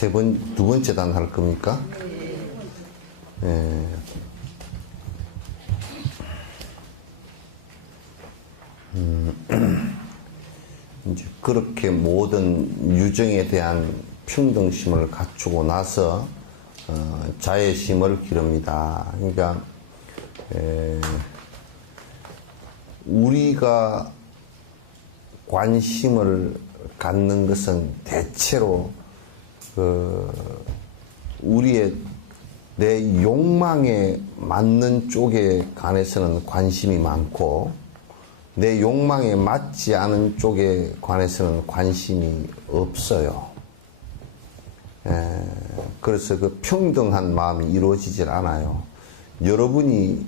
두 번째 단 할 겁니까? 예. 이제 그렇게 모든 유정에 대한 평등심을 갖추고 나서 자애심을 기릅니다. 그러니까 우리가 관심을 갖는 것은 대체로 우리의 내 욕망에 맞는 쪽에 관해서는 관심이 많고 내 욕망에 맞지 않은 쪽에 관해서는 관심이 없어요. 그래서 그 평등한 마음이 이루어지질 않아요. 여러분이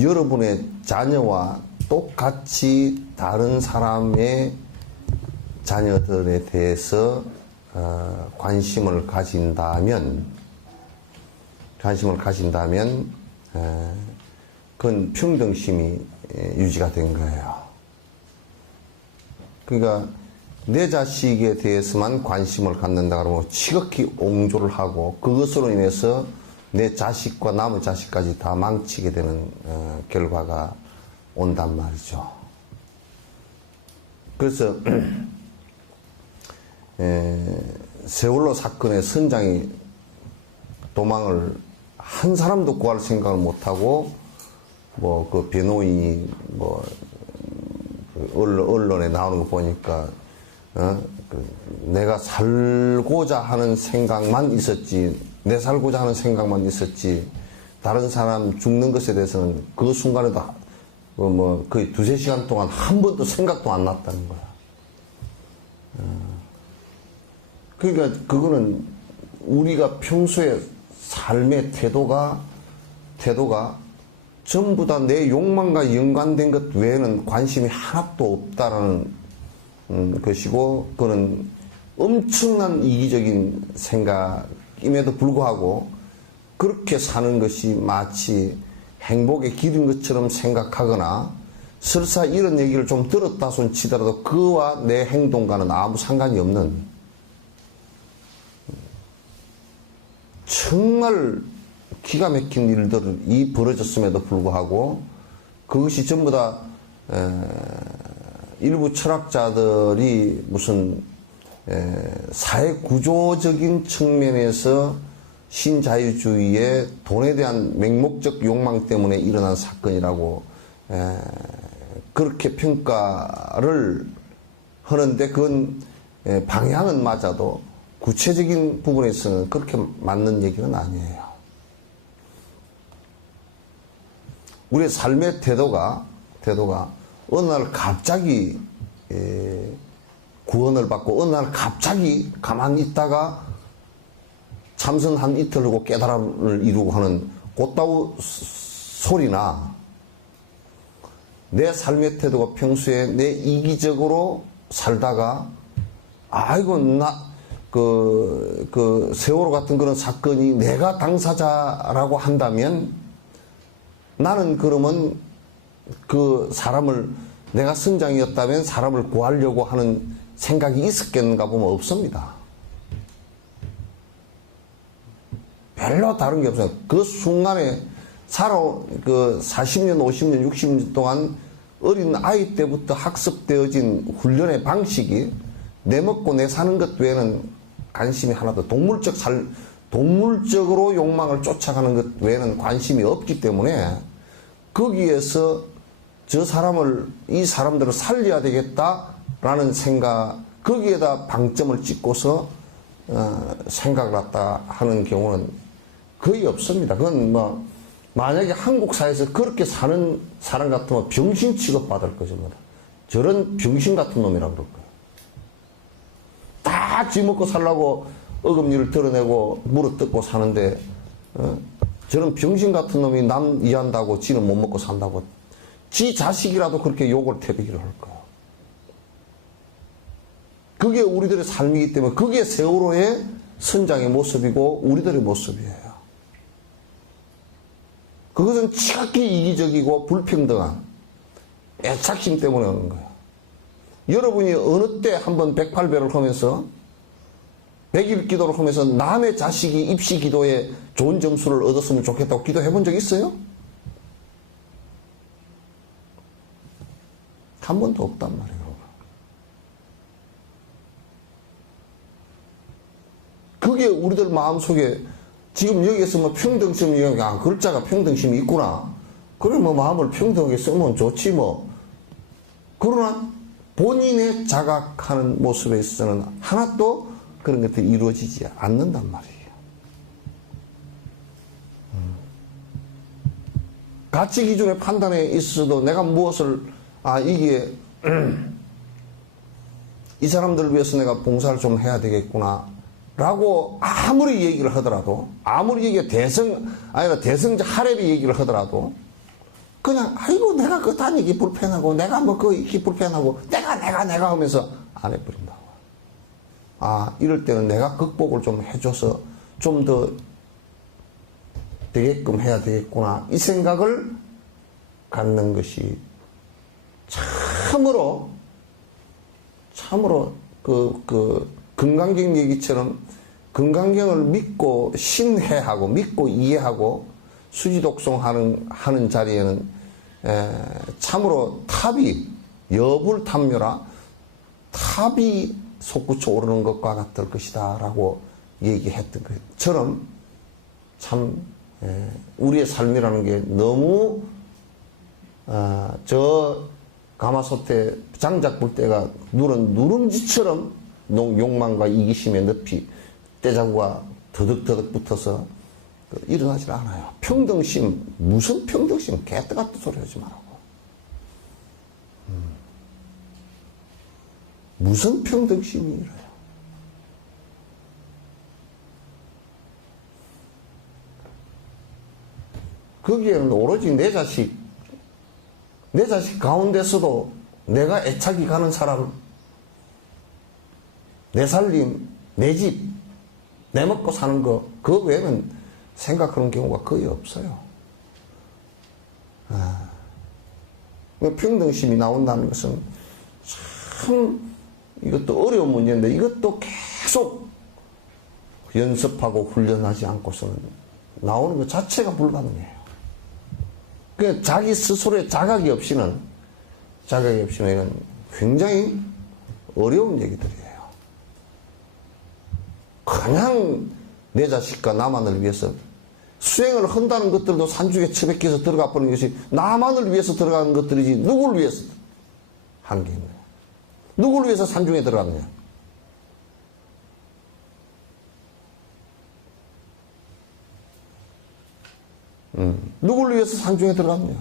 여러분의 자녀와 똑같이 다른 사람의 자녀들에 대해서 관심을 가진다면 그건 평등심이 유지가 된 거예요. 그러니까 내 자식에 대해서만 관심을 갖는다 그러면 지극히 옹졸을 하고 그것으로 인해서 내 자식과 남의 자식까지 다 망치게 되는 결과가 온단 말이죠. 그래서 세월호 사건의 선장이 도망을 한 사람도 구할 생각을 못하고 그 변호인이 언론에 나오는 거 보니까 내가 살고자 하는 생각만 있었지, 내 살고자 하는 생각만 있었지, 다른 사람 죽는 것에 대해서는 그 순간에도 거의 2-3시간 동안 한 번도 생각도 안 났다는 거야. 그러니까 그거는 우리가 평소에 삶의 태도가 전부 다 내 욕망과 연관된 것 외에는 관심이 하나도 없다라는 것이고, 그거는 엄청난 이기적인 생각임에도 불구하고 그렇게 사는 것이 마치 행복의 길인 것처럼 생각하거나, 설사 이런 얘기를 좀 들었다 손 치더라도 그와 내 행동과는 아무 상관이 없는, 정말 기가 막힌 일들이 벌어졌음에도 불구하고 그것이 전부 다 일부 철학자들이 무슨 사회 구조적인 측면에서 신자유주의의 돈에 대한 맹목적 욕망 때문에 일어난 사건이라고 그렇게 평가를 하는데, 그건 방향은 맞아도 구체적인 부분에서는 그렇게 맞는 얘기는 아니에요. 우리의 삶의 태도가 어느 날 갑자기 구원을 받고 어느 날 갑자기 가만히 있다가 참선 한 이틀 하고 깨달음을 이루고 하는 그따위 소리나, 내 삶의 태도가 평소에 내 이기적으로 살다가 아이고 그 세월호 같은 그런 사건이 내가 당사자라고 한다면 나는 그러면 그 사람을, 내가 선장이었다면 사람을 구하려고 하는 생각이 있었겠는가 보면 없습니다. 별로 다른 게 없어요. 그 순간에 그 40년, 50년, 60년 동안 어린 아이 때부터 학습되어진 훈련의 방식이 내 먹고 내 사는 것 외에는 관심이 하나도, 동물적으로 욕망을 쫓아가는 것 외에는 관심이 없기 때문에 거기에서 이 사람들을 살려야 되겠다라는 생각, 거기에다 방점을 찍고서 생각을 갖다 하는 경우는 거의 없습니다. 그건 만약에 한국 사회에서 그렇게 사는 사람 같으면 병신 취급받을 것입니다. 저런 병신 같은 놈이라고 그럴 거예요. 다 쥐먹고 살라고 어금니를 드러내고 물어뜯고 사는데 저런 병신 같은 놈이 남 이해한다고 지는 못 먹고 산다고 지 자식이라도 그렇게 욕을 태비기를 할 거예요. 그게 우리들의 삶이기 때문에 그게 세월호의 선장의 모습이고 우리들의 모습이에요. 그것은 지극히 이기적이고 불평등한 애착심 때문에 오는 거예요. 여러분이 어느 때 한번 108배를 하면서 100일 기도를 하면서 남의 자식이 입시 기도에 좋은 점수를 얻었으면 좋겠다고 기도해 본 적 있어요? 한 번도 없단 말이에요. 그게 우리들 마음속에 지금 여기에서 뭐 평등심이, 글자가 평등심이 있구나. 그래, 뭐 마음을 평등하게 쓰면 좋지 뭐. 그러나 본인의 자각하는 모습에 있어서는 하나도 그런 것들이 이루어지지 않는단 말이에요. 가치 기준의 판단에 있어서도 내가 무엇을, 이게, 이 사람들을 위해서 내가 봉사를 좀 해야 되겠구나. 라고 아무리 얘기를 하더라도, 아무리 이게 대성자 하랩이 얘기를 하더라도, 그냥, 아이고, 내가 그 다니기 불편하고, 내가 뭐 그 있기 불편하고, 내가 하면서 안 해버린다고. 이럴 때는 내가 극복을 좀 해줘서 좀 더 되게끔 해야 되겠구나. 이 생각을 갖는 것이 참으로 금강경 얘기처럼 금강경을 믿고 신뢰하고 믿고 이해하고 수지독송하는 자리에는 참으로 탑이 여불탑묘라 탑이 솟구쳐 오르는 것과 같을 것이다 라고 얘기했던 것처럼 참 우리의 삶이라는 게 너무 저 가마솥에 장작 불 때가 누른 누룽지처럼 욕망과 이기심의 늪이 떼자구가 더덕더덕 붙어서 일어나질 않아요. 평등심, 무슨 평등심, 개떡 같은 소리 하지 말라고. 무슨 평등심이 일어요. 거기에는 오로지 내 자식 가운데서도 내가 애착이 가는 사람, 내 살림, 내 집, 내 먹고 사는 거, 그 외에는 생각하는 경우가 거의 없어요. 평등심이 나온다는 것은 참 이것도 어려운 문제인데 이것도 계속 연습하고 훈련하지 않고서는 나오는 것 자체가 불가능해요. 그 자기 스스로의 자각이 없이는 이건 굉장히 어려운 얘기들이에요. 그냥 내 자식과 나만을 위해서 수행을 한다는 것들도 산중에 처박혀서 들어가 버리는 것이 나만을 위해서 들어가는 것들이지 누구를 위해서 한 게 있나요? 누구를 위해서 산중에 들어갔느냐? 누구를 위해서 산중에 들어갔느냐?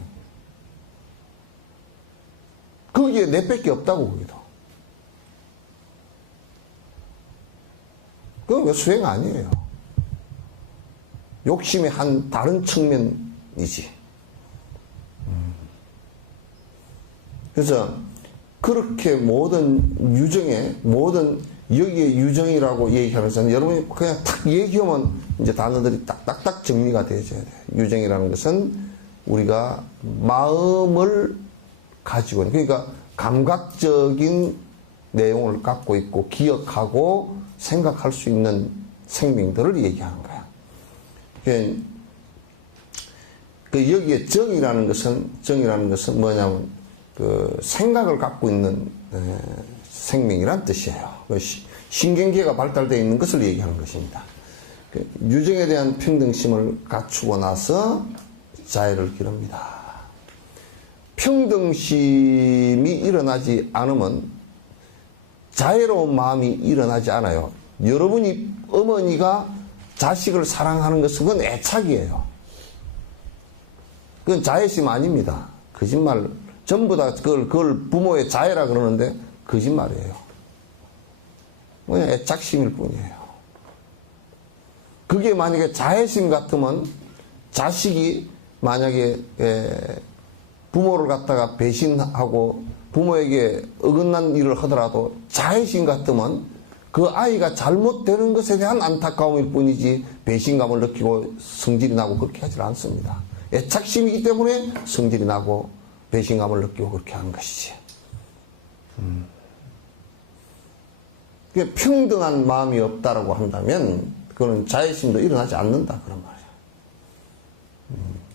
거기에 내밖에 없다고, 거기도. 그건 수행 아니에요. 욕심의 한 다른 측면이지. 그래서 그렇게 모든 여기에 유정이라고 얘기하면서 여러분이 그냥 탁 얘기하면 이제 단어들이 딱딱딱 정리가 되어져야 돼요. 유정이라는 것은 우리가 마음을 가지고 있는, 그러니까 감각적인 내용을 갖고 있고 기억하고 생각할 수 있는 생명들을 얘기하는 거야. 그 여기에 정이라는 것은 뭐냐면 그 생각을 갖고 있는 생명이란 뜻이에요. 신경계가 발달되어 있는 것을 얘기하는 것입니다. 유정에 대한 평등심을 갖추고 나서 자애를 기릅니다. 평등심이 일어나지 않으면 자애로운 마음이 일어나지 않아요. 여러분이 어머니가 자식을 사랑하는 것은 그건 애착이에요. 그건 자애심 아닙니다. 거짓말. 전부 다 그걸 부모의 자애라 그러는데 거짓말이에요. 그냥 애착심일 뿐이에요. 그게 만약에 자애심 같으면 자식이 만약에 부모를 갖다가 배신하고 부모에게 어긋난 일을 하더라도 자애심 같으면 그 아이가 잘못되는 것에 대한 안타까움일 뿐이지 배신감을 느끼고 성질이 나고 그렇게 하지 않습니다. 애착심이기 때문에 성질이 나고 배신감을 느끼고 그렇게 하는 것이지. 평등한 마음이 없다라고 한다면 그거는 자애심도 일어나지 않는다 그런 말이야.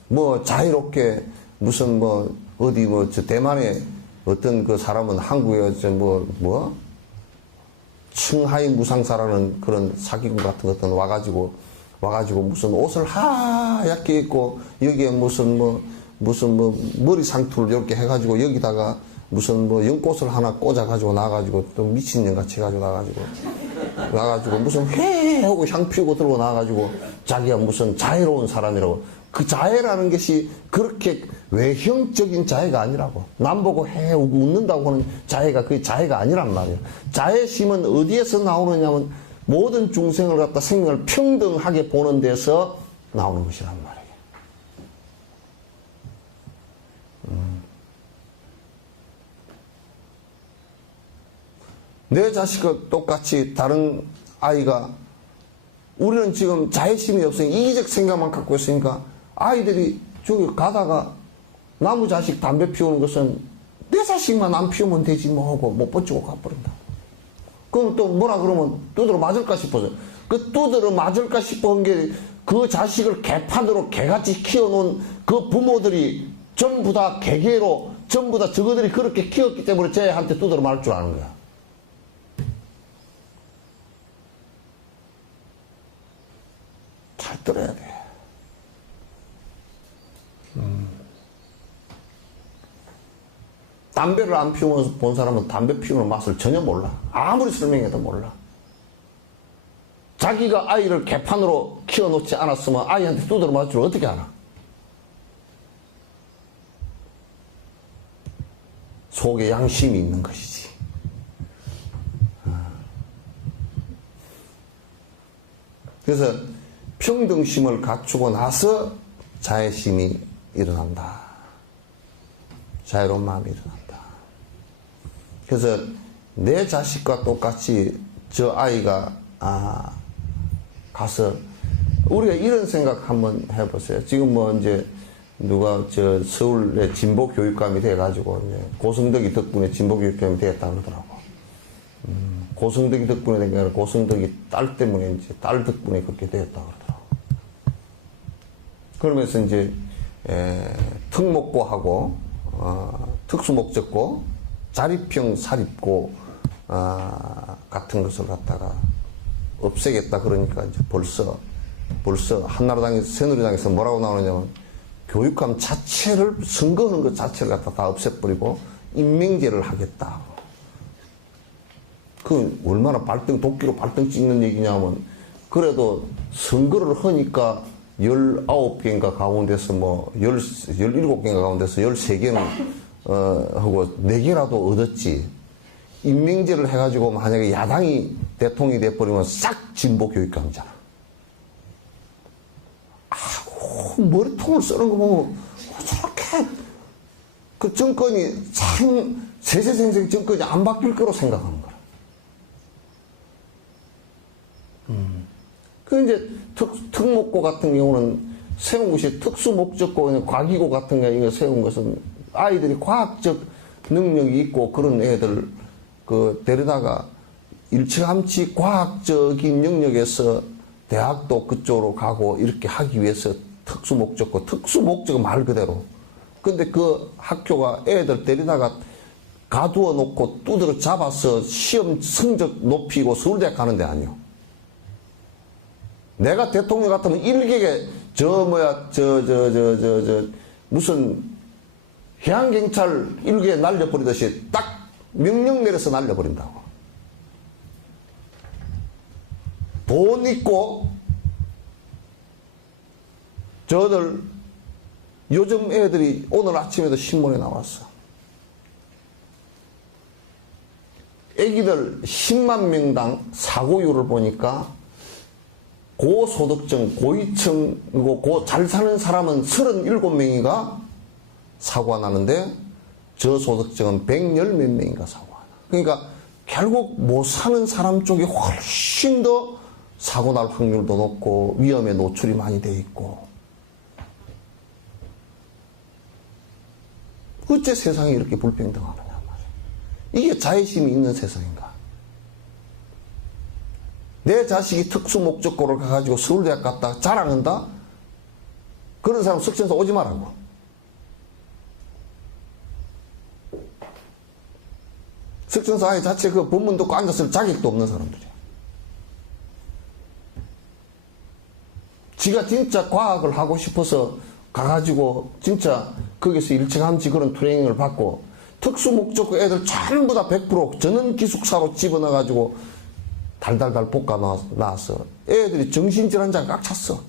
뭐 자유롭게 무슨 뭐 어디 뭐 저 대만에 어떤 그 사람은 한국에 뭐 층하이 무상사라는 그런 사기꾼 같은 것들은 와가지고 무슨 옷을 하얗게 입고 여기에 무슨 머리 상투를 이렇게 해가지고 여기다가 무슨 뭐 연꽃을 하나 꽂아가지고 나가지고 또 미친년같이 해가지고 나가지고 무슨 회 하고 향 피우고 들고 나가지고 자기가 무슨 자애로운 사람이라고. 그 자애라는 것이 그렇게 외형적인 자애가 아니라고. 남 보고 해 웃는다고 하는 자애가 그게 자애가 아니란 말이에요. 자애심은 어디에서 나오느냐면 모든 중생을 갖다 생명을 평등하게 보는 데서 나오는 것이란 말이에요. 내 자식과 똑같이 다른 아이가 우리는 지금 자애심이 없으니까 이기적 생각만 갖고 있으니까 아이들이 저기 가다가 나무 자식 담배 피우는 것은 내 자식만 안 피우면 되지 뭐 하고 못 버티고 가버린다. 그럼 또 뭐라 그러면 두드러 맞을까 싶어서 그 두드러 맞을까 싶은 게 그 자식을 개판으로 개같이 키워놓은 그 부모들이 전부 다 개개로 전부 다 저거들이 그렇게 키웠기 때문에 쟤한테 두드러 맞을 줄 아는 거야. 잘 들어야 돼. 담배를 안 피우면서 본 사람은 담배 피우는 맛을 전혀 몰라. 아무리 설명해도 몰라. 자기가 아이를 개판으로 키워놓지 않았으면 아이한테 두드러 맞을 줄 어떻게 알아? 속에 양심이 있는 것이지. 그래서 평등심을 갖추고 나서 자애심이 일어난다. 자유로운 마음이 일어난다. 그래서 내 자식과 똑같이 저 아이가 가서 우리가 이런 생각 한번 해보세요. 지금 뭐 이제 누가 저 서울의 진보 교육감이 돼가지고 이제 고승덕이 덕분에 진보 교육감이 되었다 그러더라고. 고승덕이 덕분에 된 게 아니라 고승덕이 딸 때문에 이제 딸 덕분에 그렇게 되었다 그러더라고. 그러면서 이제 특목고하고 특수목적고 자립형 사립고 같은 것을 갖다가 없애겠다 그러니까 이제 벌써 한나라당에서 새누리당에서 뭐라고 나오느냐면 교육감 자체를 선거하는 것 자체를 갖다 다 없애버리고 임명제를 하겠다. 그 얼마나 도끼로 발등 찍는 얘기냐면 그래도 선거를 하니까 19개인가 가운데서 17개인가 가운데서 13개는 하고 4개라도 얻었지. 임명제를 해가지고 만약에 야당이 대통령이 돼버리면 싹 진보 교육감이잖아. 머리통을 쓰는 거 보면 저렇게 그 정권이 참 세세생생 정권이 안 바뀔 거로 생각하는 거야. 그 이제 특목고 같은 경우는 세운 것이 특수목적고, 과기고 같은 거 세운 것은 아이들이 과학적 능력이 있고 그런 애들 데려다가 일찌감치 과학적인 영역에서 대학도 그쪽으로 가고 이렇게 하기 위해서 특수목적은 말 그대로. 근데 그 학교가 애들 데리다가 가두어 놓고 두드러 잡아서 시험 성적 높이고 서울대학 가는 데 아니요. 내가 대통령 같으면 일개에 무슨 해양경찰 일개에 날려버리듯이 딱 명령 내려서 날려버린다고. 돈 있고 저들 요즘 애들이 오늘 아침에도 신문에 나왔어. 애기들 10만 명당 사고율을 보니까 고소득층, 고위층이고 잘 사는 사람은 37명이가 사고가 나는데 저소득층은 110몇 명인가 사고가 나. 그러니까 결국 못 사는 사람 쪽이 훨씬 더 사고 날 확률도 높고 위험에 노출이 많이 돼 있고. 어째 세상이 이렇게 불평등하느냐 말이야. 이게 자애심이 있는 세상인가? 내 자식이 특수 목적고를 가가지고 서울대학 갔다 자랑한다? 그런 사람 석천사 오지 말라고. 석천사 아예 자체 그 법문 듣고 앉았을 자격도 없는 사람들이야. 지가 진짜 과학을 하고 싶어서 가가지고 진짜 거기서 일체감지 그런 트레이닝을 받고 특수 목적고 애들 전부 다 100% 전원 기숙사로 집어넣어가지고 달달달 볶아 나왔어. 애들이 정신질환자가 꽉 찼어.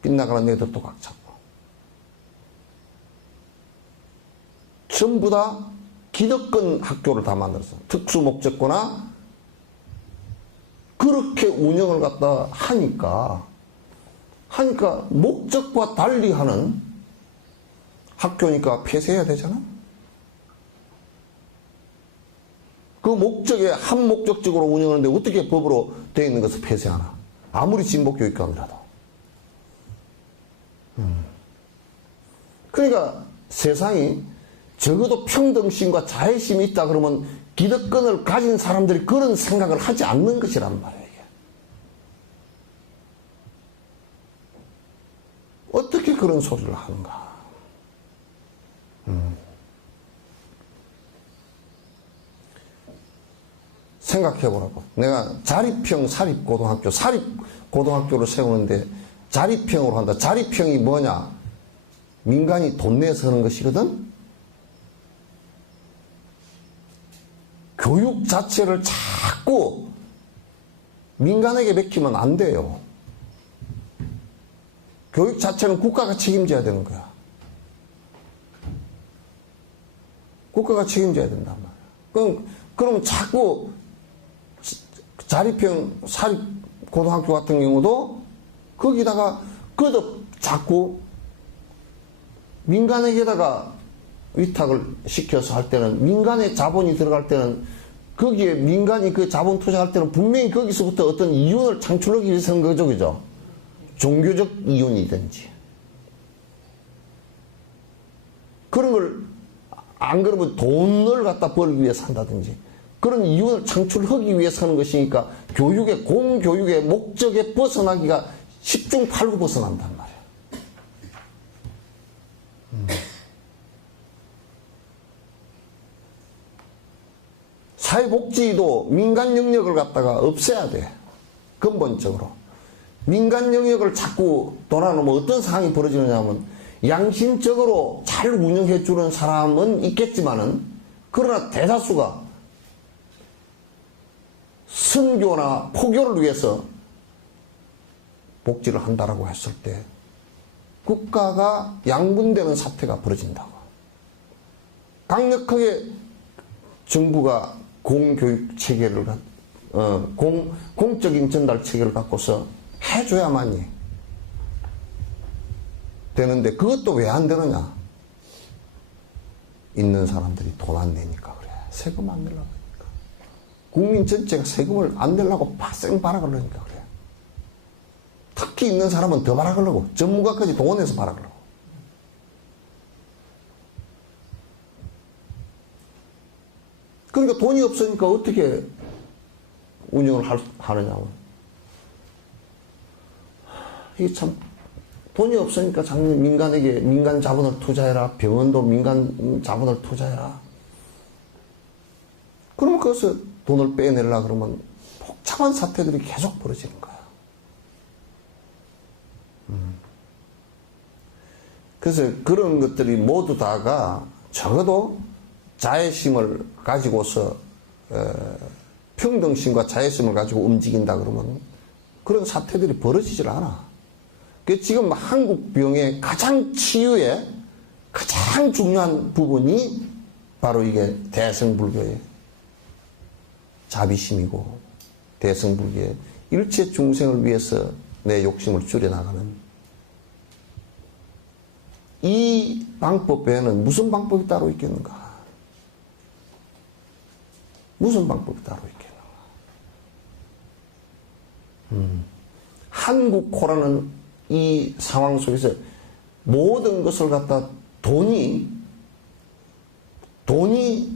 빗나가는 애들도 꽉 찼고. 전부 다 기득권 학교를 다 만들었어. 특수 목적고나 그렇게 운영을 갖다 하니까 목적과 달리 하는 학교니까 폐쇄해야 되잖아. 그 목적에 한 목적적으로 운영하는데 어떻게 법으로 되어 있는 것을 폐쇄하나. 아무리 진보교육감이라도. 그러니까 세상이 적어도 평등심과 자애심이 있다 그러면 기득권을 가진 사람들이 그런 생각을 하지 않는 것이란 말이에요. 이게. 어떻게 그런 소리를 하는가. 생각해보라고. 내가 자립형 사립고등학교, 사립고등학교를 세우는데 자립형으로 한다. 자립형이 뭐냐? 민간이 돈 내서 하는 것이거든? 교육 자체를 자꾸 민간에게 맡기면 안 돼요. 교육 자체는 국가가 책임져야 되는 거야. 국가가 책임져야 된단 말이야. 그럼 자꾸 자립형 사립고등학교 같은 경우도 거기다가 거듭 자꾸 민간에게다가 위탁을 시켜서 할 때는 민간의 자본이 들어갈 때는 거기에 민간이 그 자본 투자할 때는 분명히 거기서부터 어떤 이윤을 창출하기 위해서 하는 거죠. 그죠? 종교적 이윤이든지. 그런 걸 안 그러면 돈을 갖다 벌기 위해서 한다든지 그런 이윤을 창출하기 위해서 하는 것이니까 교육의 공교육의 목적에 벗어나기가 10중 8구 벗어난단 말이야. 사회복지도 민간 영역을 갖다가 없애야 돼. 근본적으로. 민간 영역을 자꾸 돌아놓으면 어떤 상황이 벌어지느냐면 양심적으로 잘 운영해 주는 사람은 있겠지만은 그러나 대다수가 선교나 포교를 위해서 복지를 한다라고 했을 때 국가가 양분되는 사태가 벌어진다고. 강력하게 정부가 공교육 체계를 공적인 전달 체계를 갖고서 해줘야만이 되는데 그것도 왜 안 되느냐? 있는 사람들이 돈 안 내니까 그래. 세금 안 내려고 하니까. 국민 전체가 세금을 안 내려고 빡센 바라그러니까 그래. 특히 있는 사람은 더 바라그러고 전문가까지 동원해서 바라그러고. 그러니까 돈이 없으니까 어떻게 운영을 하느냐고. 이게 참 돈이 없으니까 작년 민간에게 민간 자본을 투자해라. 병원도 민간 자본을 투자해라. 그러면 거기서 돈을 빼내려고 그러면 복잡한 사태들이 계속 벌어지는 거야. 그래서 그런 것들이 모두 다가 적어도 자애심을 가지고서 평등심과 자애심을 가지고 움직인다 그러면 그런 사태들이 벌어지질 않아. 지금 한국 병의 가장 치유의 가장 중요한 부분이 바로 이게 대승불교의 자비심이고 대승불교의 일체 중생을 위해서 내 욕심을 줄여나가는 이 방법 외에는 무슨 방법이 따로 있겠는가? 무슨 방법이 따로 있겠는가? 한국호라는 이 상황 속에서 모든 것을 갖다 돈이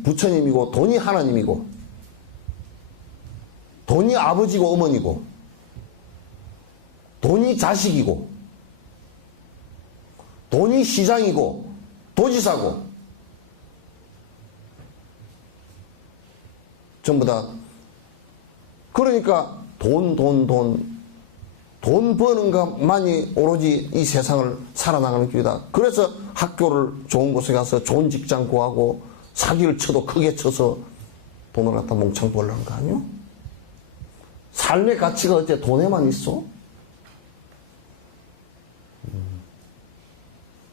부처님이고 돈이 하나님이고 돈이 아버지고 어머니고, 돈이 자식이고, 돈이 시장이고, 도지사고, 전부 다. 그러니까 돈 버는 것만이 오로지 이 세상을 살아나가는 길이다. 그래서 학교를 좋은 곳에 가서 좋은 직장 구하고 사기를 쳐도 크게 쳐서 돈을 갖다 몽창 벌라는 거 아니요? 삶의 가치가 어째 돈에만 있어?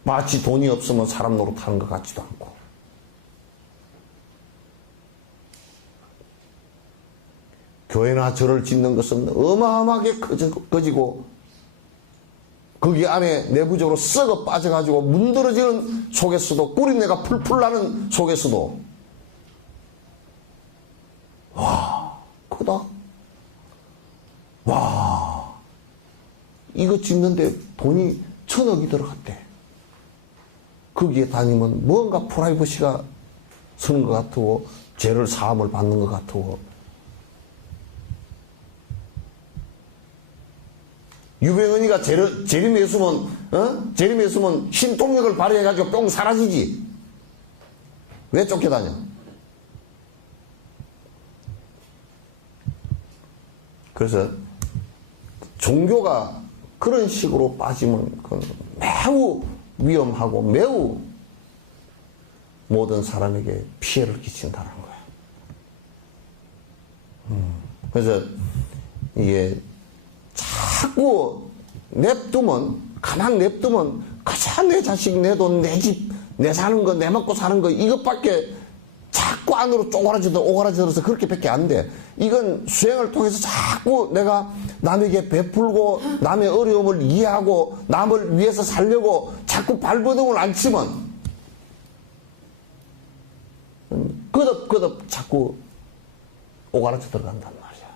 마치 돈이 없으면 사람 노릇하는 것 같지도 않고. 교회나 절을 짓는 것은 어마어마하게 커지고 거기 안에 내부적으로 썩어 빠져가지고 문드러지는 속에서도 꿀인내가 풀풀 나는 속에서도 와 크다. 와 이거 짓는데 돈이 1,000억이 들어갔대. 거기에 다니면 뭔가 프라이버시가 서는 것 같고 죄를 사함을 받는 것 같고 유병헌이가 재림했으면 재림했으면 신통력을 발휘해가지고 뿅 사라지지. 왜 쫓겨다녀? 그래서 종교가 그런 식으로 빠지면 그건 매우 위험하고 매우 모든 사람에게 피해를 끼친다는 거야. 그래서 이게 자꾸 가만 냅두면 그저 내 자식, 내 돈, 내 집, 내 사는 거, 내 먹고 사는 거 이것밖에 자꾸 안으로 오그라져서 그렇게밖에 안 돼. 이건 수행을 통해서 자꾸 내가 남에게 베풀고 남의 어려움을 이해하고 남을 위해서 살려고 자꾸 발버둥을 안 치면 거듭거듭 자꾸 오그라져 들어간단 말이야.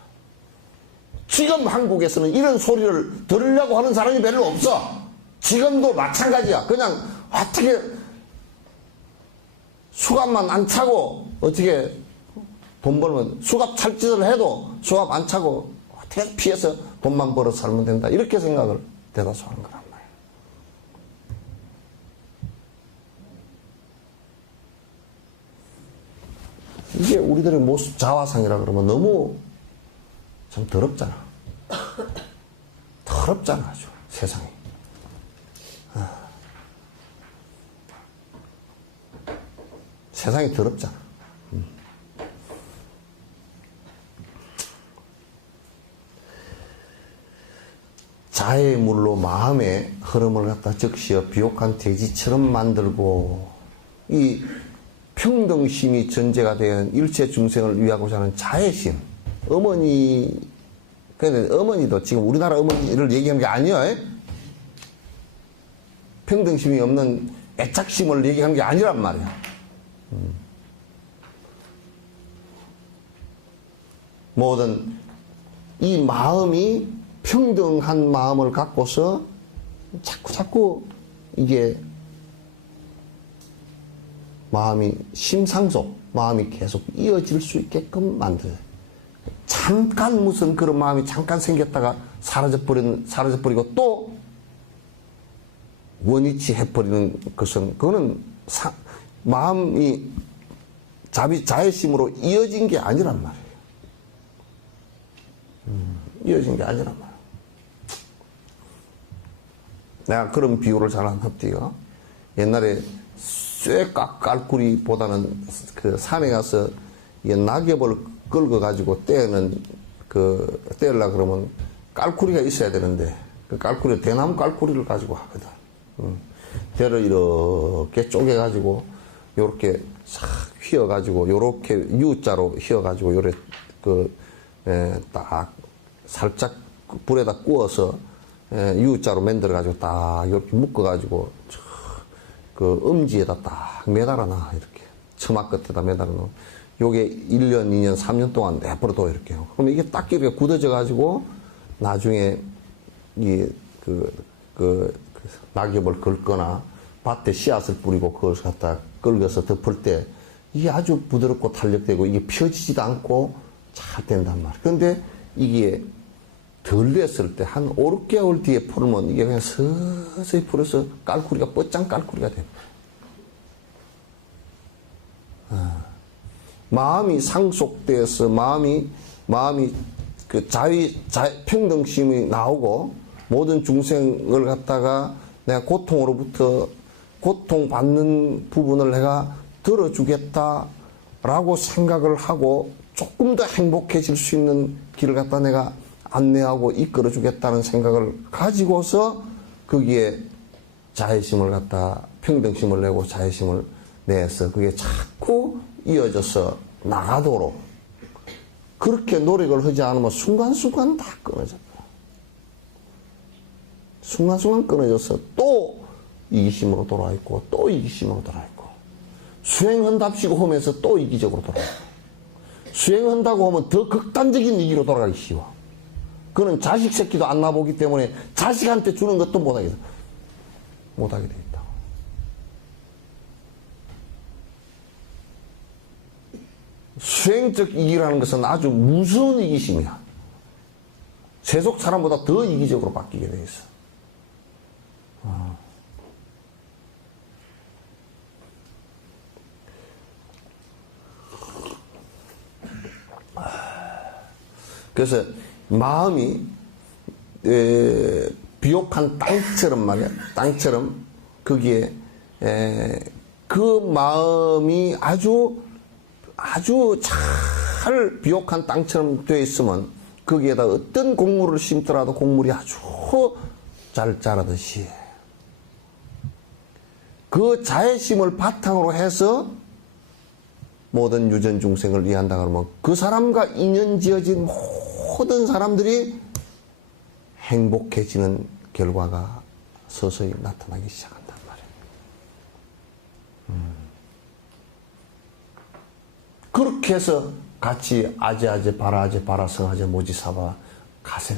지금 한국에서는 이런 소리를 들으려고 하는 사람이 별로 없어. 지금도 마찬가지야. 그냥 어떻게 수갑만 안 차고 어떻게 돈 벌면 수갑 찰 짓을 해도 수갑 안 차고 어떻게 피해서 돈만 벌어 살면 된다. 이렇게 생각을 대다수 하는 거란 말이야. 이게 우리들의 모습 자화상이라 그러면 너무 참 더럽잖아. 더럽잖아 아주 세상이. 세상이 더럽잖아. 자의 물로 마음의 흐름을 갖다 적시어 비옥한 대지처럼 만들고 이 평등심이 전제가 된 일체 중생을 위하고자 하는 자애심. 근데 어머니도 지금 우리나라 어머니를 얘기하는 게 아니야. 평등심이 없는 애착심을 얘기하는 게 아니란 말이야. 모든 이 마음이 평등한 마음을 갖고서 자꾸 이게 마음이 심상속, 마음이 계속 이어질 수 있게끔 만들어요. 잠깐 무슨 그런 마음이 잠깐 생겼다가 사라져버리고 또 원위치 해버리는 것은 그거는 마음이 자애심으로 이어진 게 아니란 말이에요. 이어진 게 아니란 말이에요. 내가 그런 비유를 잘 안 합디가 옛날에 쇠깍깔꾸리보다는 그 산에 가서 낙엽을 끌고 가지고 떼려고 그러면 깔꾸리가 있어야 되는데 그 깔꾸리 대나무 깔꾸리를 가지고 하거든. 대를 이렇게 쪼개가지고 요렇게 싹 휘어가지고 요렇게 U자로 휘어가지고 요래 딱 살짝 불에다 구워서 U자로 만들어가지고 딱 이렇게 묶어가지고 그 엄지에다 딱 매달아놔. 이렇게 처막 끝에다 매달아놔. 요게 1년, 2년, 3년 동안 내버려둬 이렇게. 그럼 이게 딱 이렇게 굳어져가지고 나중에 낙엽을 긁거나 밭에 씨앗을 뿌리고 그걸 갖다 긁어서 덮을 때 이게 아주 부드럽고 탄력되고 이게 펴지지도 않고 잘 된단 말이야. 근데 이게 덜 됐을 때 한 5, 6개월 뒤에 풀면 이게 그냥 서서히 풀어서 깔꾸리가 뻗짱 깔꾸리가 돼. 마음이 상속되어서 마음이 그 평등심이 나오고 모든 중생을 갖다가 내가 고통으로부터 고통받는 부분을 내가 들어주겠다라고 생각을 하고 조금 더 행복해질 수 있는 길을 갖다 내가 안내하고 이끌어주겠다는 생각을 가지고서 거기에 자애심을 갖다 평등심을 내고 자애심을 내서 그게 자꾸 이어져서 나가도록 그렇게 노력을 하지 않으면 순간순간 다 끊어져. 순간순간 끊어져서 또 이기심으로 돌아있고 또 이기심으로 돌아있고 수행한답시고 하면서 또 이기적으로 돌아있고 수행한다고 하면 더 극단적인 이기로 돌아가기 쉬워. 그는 자식 새끼도 안 나보기 때문에 자식한테 주는 것도 못하게 돼 있다. 수행적 이기라는 것은 아주 무서운 이기심이야. 세속 사람보다 더 이기적으로 바뀌게 돼 있어. 그래서 마음이 비옥한 땅처럼 말이야. 땅처럼 거기에 그 마음이 아주 잘 비옥한 땅처럼 되어 있으면 거기에다 어떤 곡물을 심더라도 곡물이 아주 잘 자라듯이 그 자애심을 바탕으로 해서 모든 유전 중생을 이해한다 그러면 그 사람과 인연 지어진 모든 사람들이 행복해지는 결과가 서서히 나타나기 시작한단 말이에요. 그렇게 해서 같이 아제아제 바라아제 바라성아제 모지사바 가세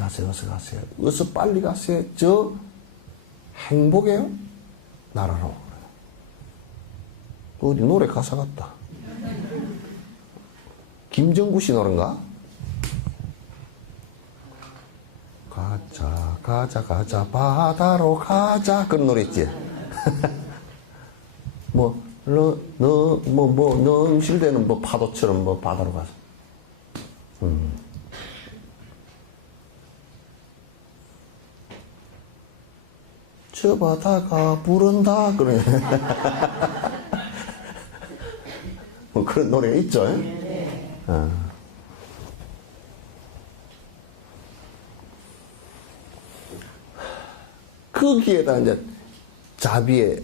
어서 빨리 가세요. 저 행복해요 나라로. 어디 노래 가사 같다. 김정구 씨 노래인가? 가자 바다로 가자 그런 노래 있지. 넘실대는 파도처럼 바다로 가자. 저 바다가 부른다 그래. 그런 노래가 있죠. 거기에다 이제 자비에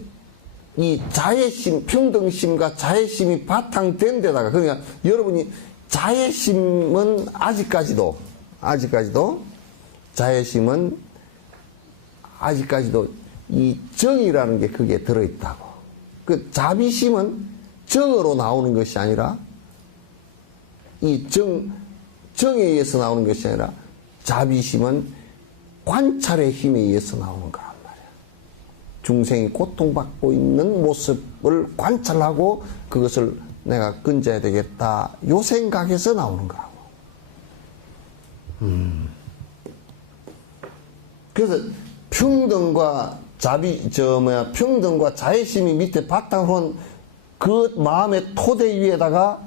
이 자애심, 평등심과 자애심이 바탕된 데다가 그러니까 여러분이 자애심은 아직까지도 자애심은 아직까지도 이 정이라는 게 거기에 들어있다고. 그 자비심은 정으로 나오는 것이 아니라 이 정에 의해서 나오는 것이 아니라 자비심은 관찰의 힘에 의해서 나오는 거란 말이야. 중생이 고통받고 있는 모습을 관찰하고 그것을 내가 끊어야 되겠다. 요 생각에서 나오는 거라고. 그래서 평등과 평등과 자애심이 밑에 바탕으로 한 그 마음의 토대 위에다가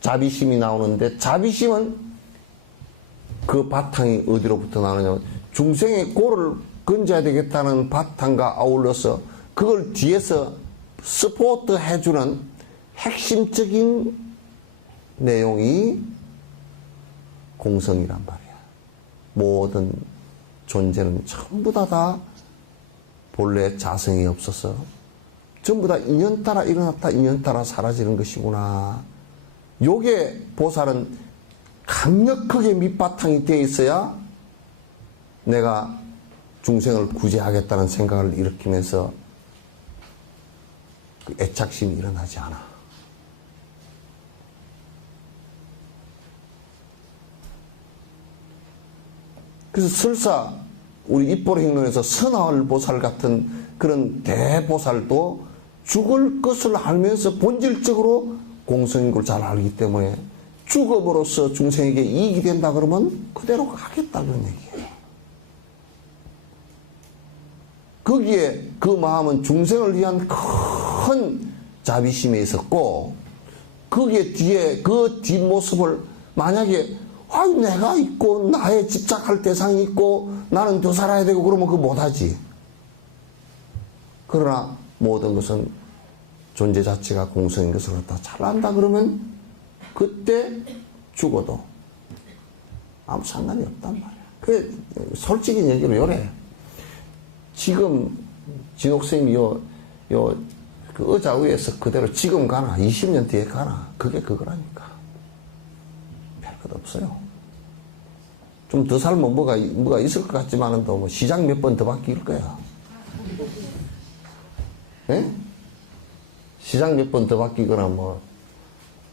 자비심이 나오는데 자비심은 그 바탕이 어디로부터 나오느냐. 중생의 고를 건져야 되겠다는 바탕과 아울러서 그걸 뒤에서 서포트 해주는 핵심적인 내용이 공성이란 말이야. 모든 존재는 전부 다 본래 자성이 없어서 전부 다 인연 따라 일어났다 인연 따라 사라지는 것이구나. 요게 보살은 강력하게 밑바탕이 되어 있어야 내가 중생을 구제하겠다는 생각을 일으키면서 그 애착심이 일어나지 않아. 그래서 설사 우리 입보행론에서 선하을 보살 같은 그런 대보살도 죽을 것을 알면서 본질적으로 공성인 걸 잘 알기 때문에 죽음으로써 중생에게 이익이 된다 그러면 그대로 가겠다는 얘기예요. 거기에 그 마음은 중생을 위한 큰 자비심에 있었고, 거기에 뒤에 그 뒷모습을 만약에 내가 있고 나의 집착할 대상이 있고 나는 더 살아야 되고 그러면 그거 못하지. 그러나 모든 것은 존재 자체가 공성인 것을 갖다 잘 안다 그러면 그때 죽어도 아무 상관이 없단 말이야. 그게 솔직히 얘기로 요래. 지금 진옥쌤이 그 의자 위에서 그대로 지금 가나 20년 뒤에 가나 그게 그거라니까. 별것 없어요. 좀 더 살면 뭐가 있을 것 같지만은 또 뭐 시장 몇 번 더 바뀔 거야. 예? 시장 몇 번 더 바뀌거나 뭐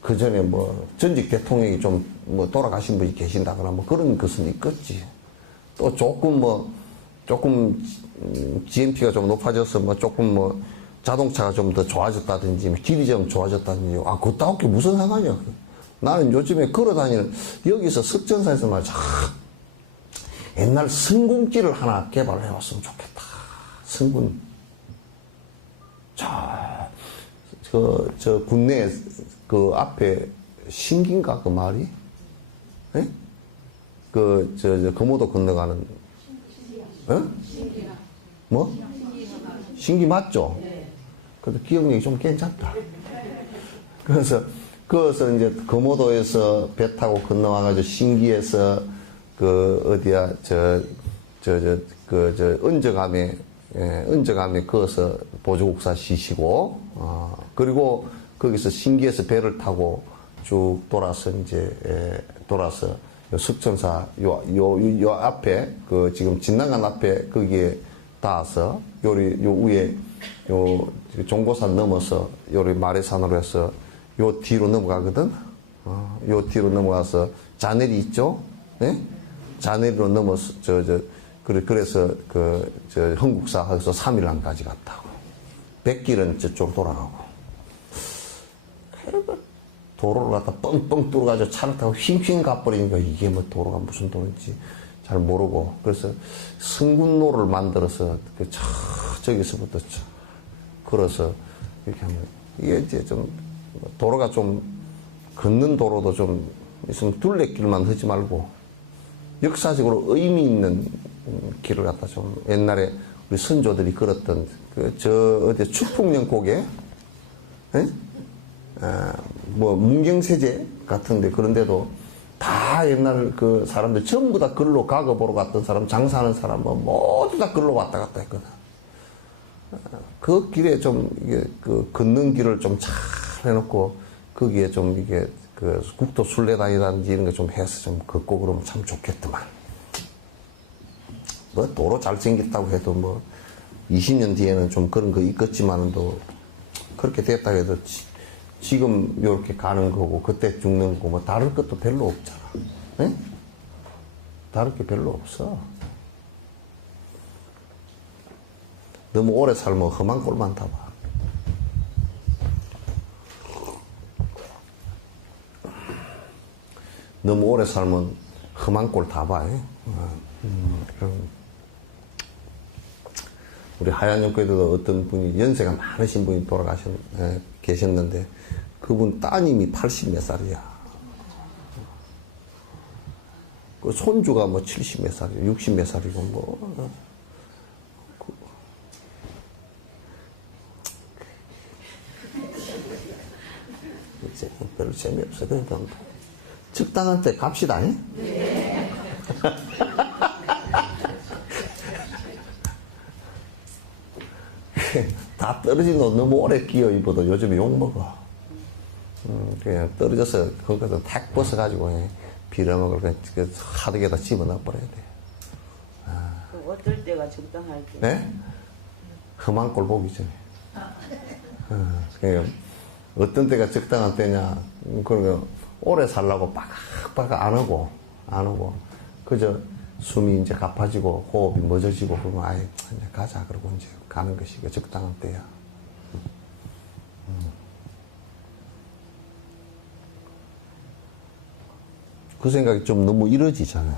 그 전에 뭐 전직 대통령이 좀 뭐 돌아가신 분이 계신다거나 뭐 그런 것은 있겠지. 또 조금 GNP가 좀 높아져서 뭐 조금 뭐 자동차가 좀 더 좋아졌다든지 길이 좀 좋아졌다든지 그것도 하고 무슨 상관이야. 나는 요즘에 걸어다니는 여기서 석전사에서 말이야 옛날 승군길을 하나 개발해 왔으면 좋겠다. 승군 저 군내 그 앞에 신기인가 그 말이? 예? 저 거모도 건너가는 뭐? 신기 맞죠? 그래도 기억력이 좀 괜찮다. 그래서 이제 거모도에서 배 타고 건너와가지고 신기에서 어디야 은저감에 거기서 보조국사 쉬시고 그리고 거기서 신기에서 배를 타고 쭉 돌아서 돌아서 석천사 요 앞에 지금 진난간 앞에 거기에 닿아서 요 위에 종고산 넘어서 요리 마래산으로 해서 요 뒤로 넘어가거든. 요 뒤로 넘어가서 자내리 있죠? 네? 자내리로 넘어서 그래서 흥국사에서 3일항까지 갔다고. 백길은 저쪽 돌아가고. 도로를 갖다 뻥뻥 뚫어가지고 차를 타고 휙휙 가버리니까 이게 뭐 도로가 무슨 도로인지 잘 모르고. 그래서 승군로를 만들어서 저기서부터 걸어서 이렇게 하면 이게 이제 좀 도로가 좀 걷는 도로도 좀 있으면 둘레길만 하지 말고 역사적으로 의미 있는 길을 갖다 좀 옛날에 우리 선조들이 걸었던 어디 추풍령 고개, 뭐 문경세제 같은데 그런데도 다 옛날 그 사람들 전부 다 글로 과거 보러 갔던 사람, 장사하는 사람 뭐 모두 다 글로 왔다 갔다 했거든. 그 길에 좀 이게 걷는 길을 좀 잘 해놓고 거기에 좀 이게 국토 순례다니라든지 이런 거 좀 해서 좀 걷고 그러면 참 좋겠더만. 뭐 도로 잘생겼다고 해도 뭐 20년 뒤에는 좀 그런 거 있겠지만은 또 그렇게 됐다 해도 지금 이렇게 가는 거고 그때 죽는 거고 뭐 다를 것도 별로 없잖아. 네? 다를 게 별로 없어. 너무 오래 살면 험한 꼴만 타봐. 너무 오래 살면 험한 꼴 다 봐. 우리 하얀연교에도 어떤 분이 연세가 많으신 분이 계셨는데 그분 따님이 80 몇 살이야. 그 손주가 뭐 70 몇 살이고 60 몇 살이고 뭐. 별로 재미없어. 그러니까 적당한 때 갑시다. 네. 다 떨어진 옷 너무 오래 끼어 입어도 요즘에 욕먹어. 그냥 떨어져서 거기서 탁 벗어가지고 빌어먹을 그 하드게다 집어넣어 버려야 돼. 어떨 때가 적당할 때? 네? 험한 꼴 보기 전에. 그러니까 어떤 때가 적당한 때냐? 그러면 오래 살라고 빡빡 안 하고 그저 숨이 이제 가빠지고 호흡이 멎어지고 그러면 아예 이제 가자 그러고 이제 가는 것이 그 적당한 때야. 그 생각이 좀 너무 이뤄지잖아요.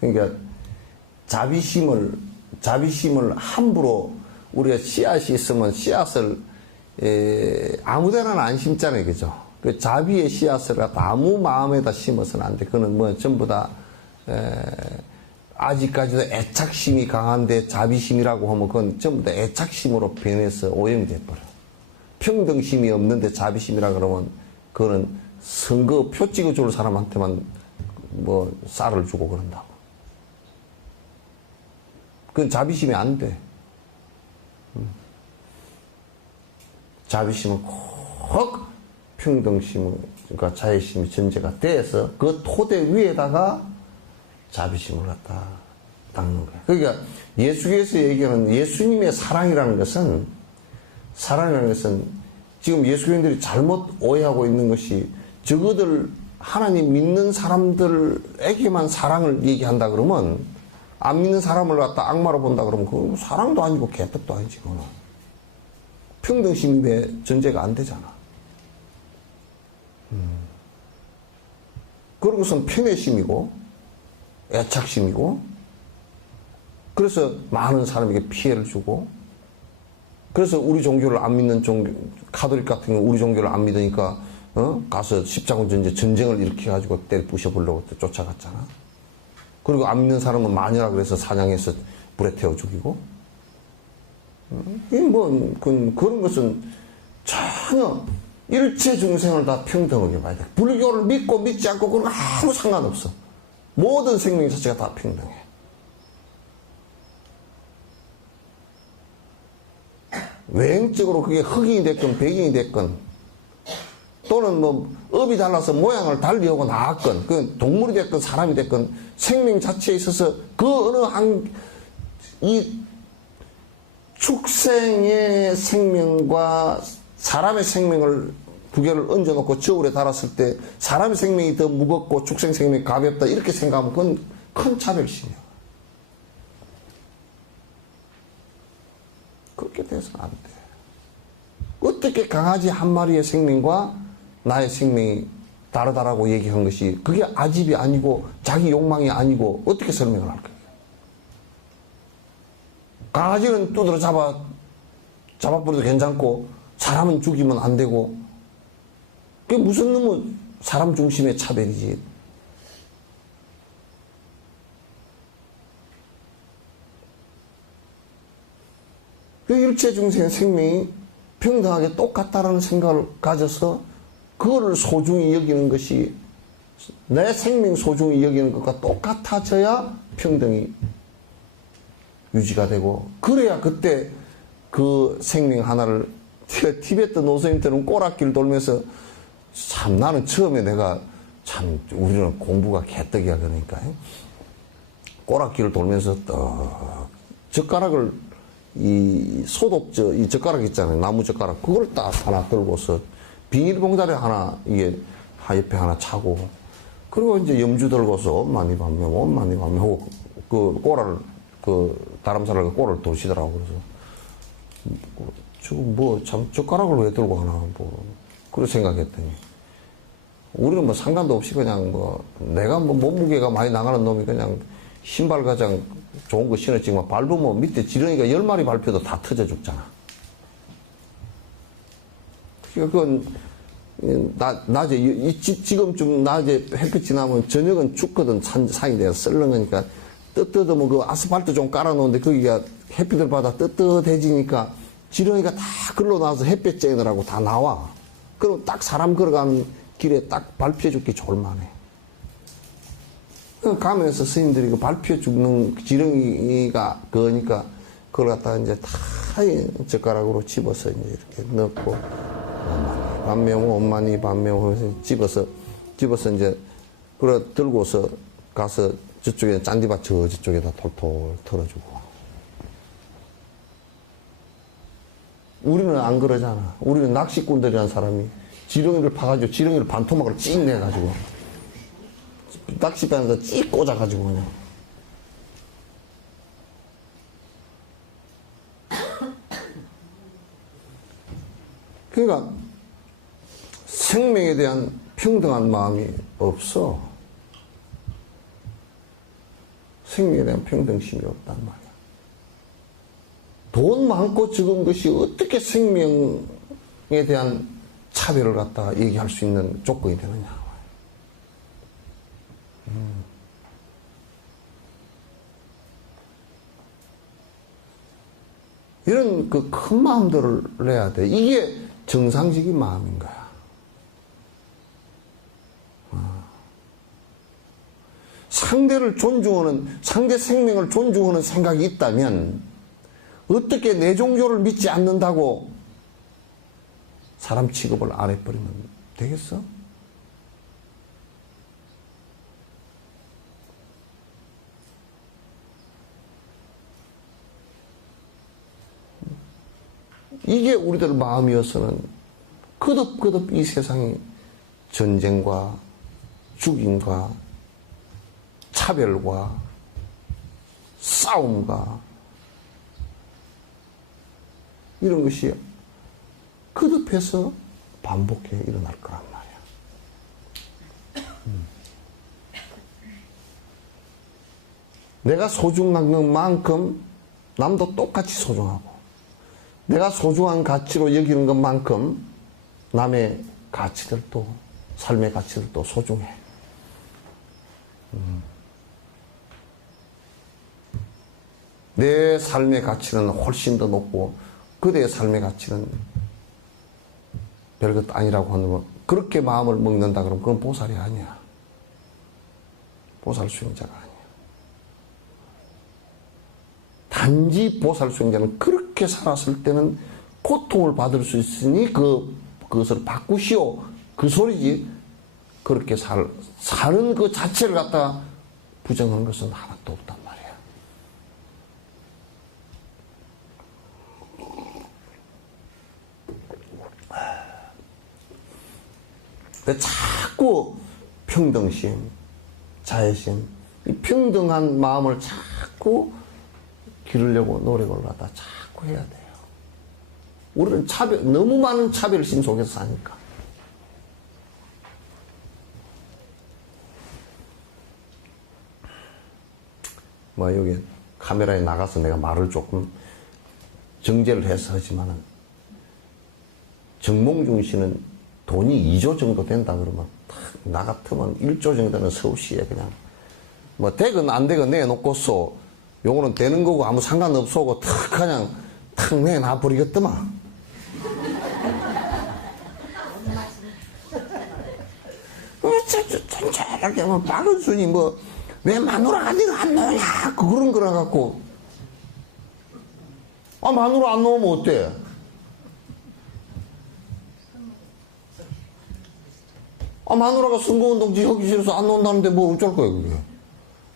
그러니까 자비심을 함부로 우리가 씨앗이 있으면 씨앗을 아무데나 안 심잖아요, 그죠? 그 자비의 씨앗을 갖다 아무 마음에다 심어서는 안 돼. 그거는 뭐 전부 다 아직까지도 애착심이 강한데 자비심이라고 하면 그건 전부 다 애착심으로 변해서 오염이 돼버려. 평등심이 없는데 자비심이라 그러면 그거는 선거 표 찍어줄 사람한테만 뭐 쌀을 주고 그런다고. 그건 자비심이 안 돼. 자비심은 꼭 평등심과 자애심이 전제가 돼서 그 토대 위에다가 자비심을 갖다 닦는 거야. 그러니까 예수께서 얘기하는 예수님의 사랑이라는 것은 지금 예수교인들이 잘못 오해하고 있는 것이 적어들 하나님 믿는 사람들에게만 사랑을 얘기한다 그러면 안 믿는 사람을 갖다 악마로 본다 그러면 그건 사랑도 아니고 개떡도 아니지. 그거는 평등심의 전제가 안 되잖아. 그런 것은 편애심이고 애착심이고, 그래서 많은 사람에게 피해를 주고, 그래서 우리 종교를 안 믿는 카톨릭 같은 경우 우리 종교를 안 믿으니까 가서 십자군 전쟁을 일으켜가지고 때려 부셔보려고 쫓아갔잖아. 그리고 안 믿는 사람은 마녀라 그래서 사냥해서 불에 태워 죽이고. 그런 것은 전혀 일체 중생을 다 평등하게 봐야 돼. 불교를 믿고 믿지 않고 그런 거 아무 상관없어. 모든 생명 자체가 다 평등해. 외형적으로 그게 흑인이 됐건 백인이 됐건 또는 뭐 업이 달라서 모양을 달리하고 나았건 그 동물이 됐건 사람이 됐건 생명 자체에 있어서 그 어느 이 축생의 생명과 사람의 생명을 두 개를 얹어놓고 저울에 달았을 때 사람의 생명이 더 무겁고 축생 생명이 가볍다 이렇게 생각하면 그건 큰 차별심이야. 그렇게 돼서는 안 돼. 어떻게 강아지 한 마리의 생명과 나의 생명이 다르다라고 얘기한 것이 그게 아집이 아니고 자기 욕망이 아니고 어떻게 설명을 할 거야. 강아지는 두드러 잡아버려도 괜찮고 사람은 죽이면 안 되고 그게 무슨 놈의 사람 중심의 차별이지. 그 일체 중생의 생명이 평등하게 똑같다라는 생각을 가져서 그거를 소중히 여기는 것이 내 생명 소중히 여기는 것과 똑같아져야 평등이 유지가 되고 그래야 그때 그 생명 하나를 티베트 노스님들은 꼬락길 돌면서 참 나는 처음에 내가 참 우리는 공부가 개떡이야 그러니까 꼬락길을 돌면서 떡 젓가락을 이 소독저 이 젓가락 있잖아요 나무 젓가락 그걸 딱 하나 들고서 비닐봉다리 하나 이게 옆에 하나 차고 그리고 이제 염주 들고서 엄마니 밤매 하고 그 꼬라를 그 다람살을 꼬를 도시더라고 그래서 지금 뭐 참 젓가락을 왜 들고 하나 뭐 그런 생각했더니 우리는 뭐 상관도 없이 그냥 뭐 내가 뭐 몸무게가 많이 나가는 놈이 그냥 신발 가장 좋은 거 신었지만 밟으면 밑에 지렁이가 10마리 밟혀도 다 터져 죽잖아. 그건 낮에 지금쯤 낮에 햇빛이 나면 저녁은 춥거든 산이 돼서 썰렁하니까 뜨뜻하면 그 아스팔트 좀 깔아놓은데 거기가 햇빛을 받아 뜨뜻해지니까 지렁이가 다 글로 나와서 햇볕 쬐느라고 다 나와. 그럼 딱 사람 걸어가는 길에 딱 밟혀 죽기 좋을만해. 가면서 스님들이 그 밟혀 죽는 지렁이가 그거니까 그걸 갖다가 이제 다 젓가락으로 집어서 이제 이렇게 넣고 엄마니 반매고 해서 집어서 이제 그래 들고서 가서 저쪽에 짠디밭 저쪽에다 톨톨 털어주고. 우리는 안 그러잖아. 우리는 낚시꾼들이라는 사람이 지렁이를 파가지고 지렁이를 반토막으로 찡 내가지고 낚싯바늘에다 찌 꽂아가지고 그냥. 그러니까 생명에 대한 평등한 마음이 없어. 생명에 대한 평등심이 없단 말이야. 돈 많고 적은 것이 어떻게 생명에 대한 차별을 갖다가 얘기할 수 있는 조건이 되느냐. 이런 그 큰 마음들을 내야 돼. 이게 정상적인 마음인 거야. 상대를 존중하는, 상대 생명을 존중하는 생각이 있다면 어떻게 내 종교를 믿지 않는다고 사람 취급을 안 해버리면 되겠어? 이게 우리들 마음이어서는 거듭거듭 이 세상이 전쟁과 죽임과 차별과 싸움과 이런 것이 거듭해서 반복해 일어날 거란 말이야. 내가 소중한 것만큼 남도 똑같이 소중하고 내가 소중한 가치로 여기는 것만큼 남의 가치들도 삶의 가치들도 소중해. 내 삶의 가치는 훨씬 더 높고 그대의 삶의 가치는 별것 아니라고 하는 거. 그렇게 마음을 먹는다 그러면 그건 보살이 아니야. 보살 수행자가 아니야. 단지 보살 수행자는 그렇게 살았을 때는 고통을 받을 수 있으니 그것을 바꾸시오. 그 소리지. 그렇게 사는 그 자체를 갖다가 부정하는 것은 하나도 없단 말이야. 자꾸 평등심, 자애심, 이 평등한 마음을 자꾸 기르려고 노력을 갖다 자꾸 해야 돼요. 우리는 너무 많은 차별심 속에서 사니까. 뭐 여기 카메라에 나가서 내가 말을 조금 정제를 해서 하지만은 정몽준 씨는 돈이 2조 정도 된다 그러면 나 같으면 1조 정도는 서울시에 그냥 뭐 되건 안 되건 내놓고서 요거는 되는 거고 아무 상관없어고 탁 그냥 탁 내놔 버리겠더만. 천천하게 뭐 박은순이 뭐 왜 마누라가 네가 안 나오냐 그런 거라 갖고 아 마누라 안 나오면 어때? 아 마누라가 선거운동 지하기 싫어서 안 나온다는데 뭐 어쩔 거야 그게.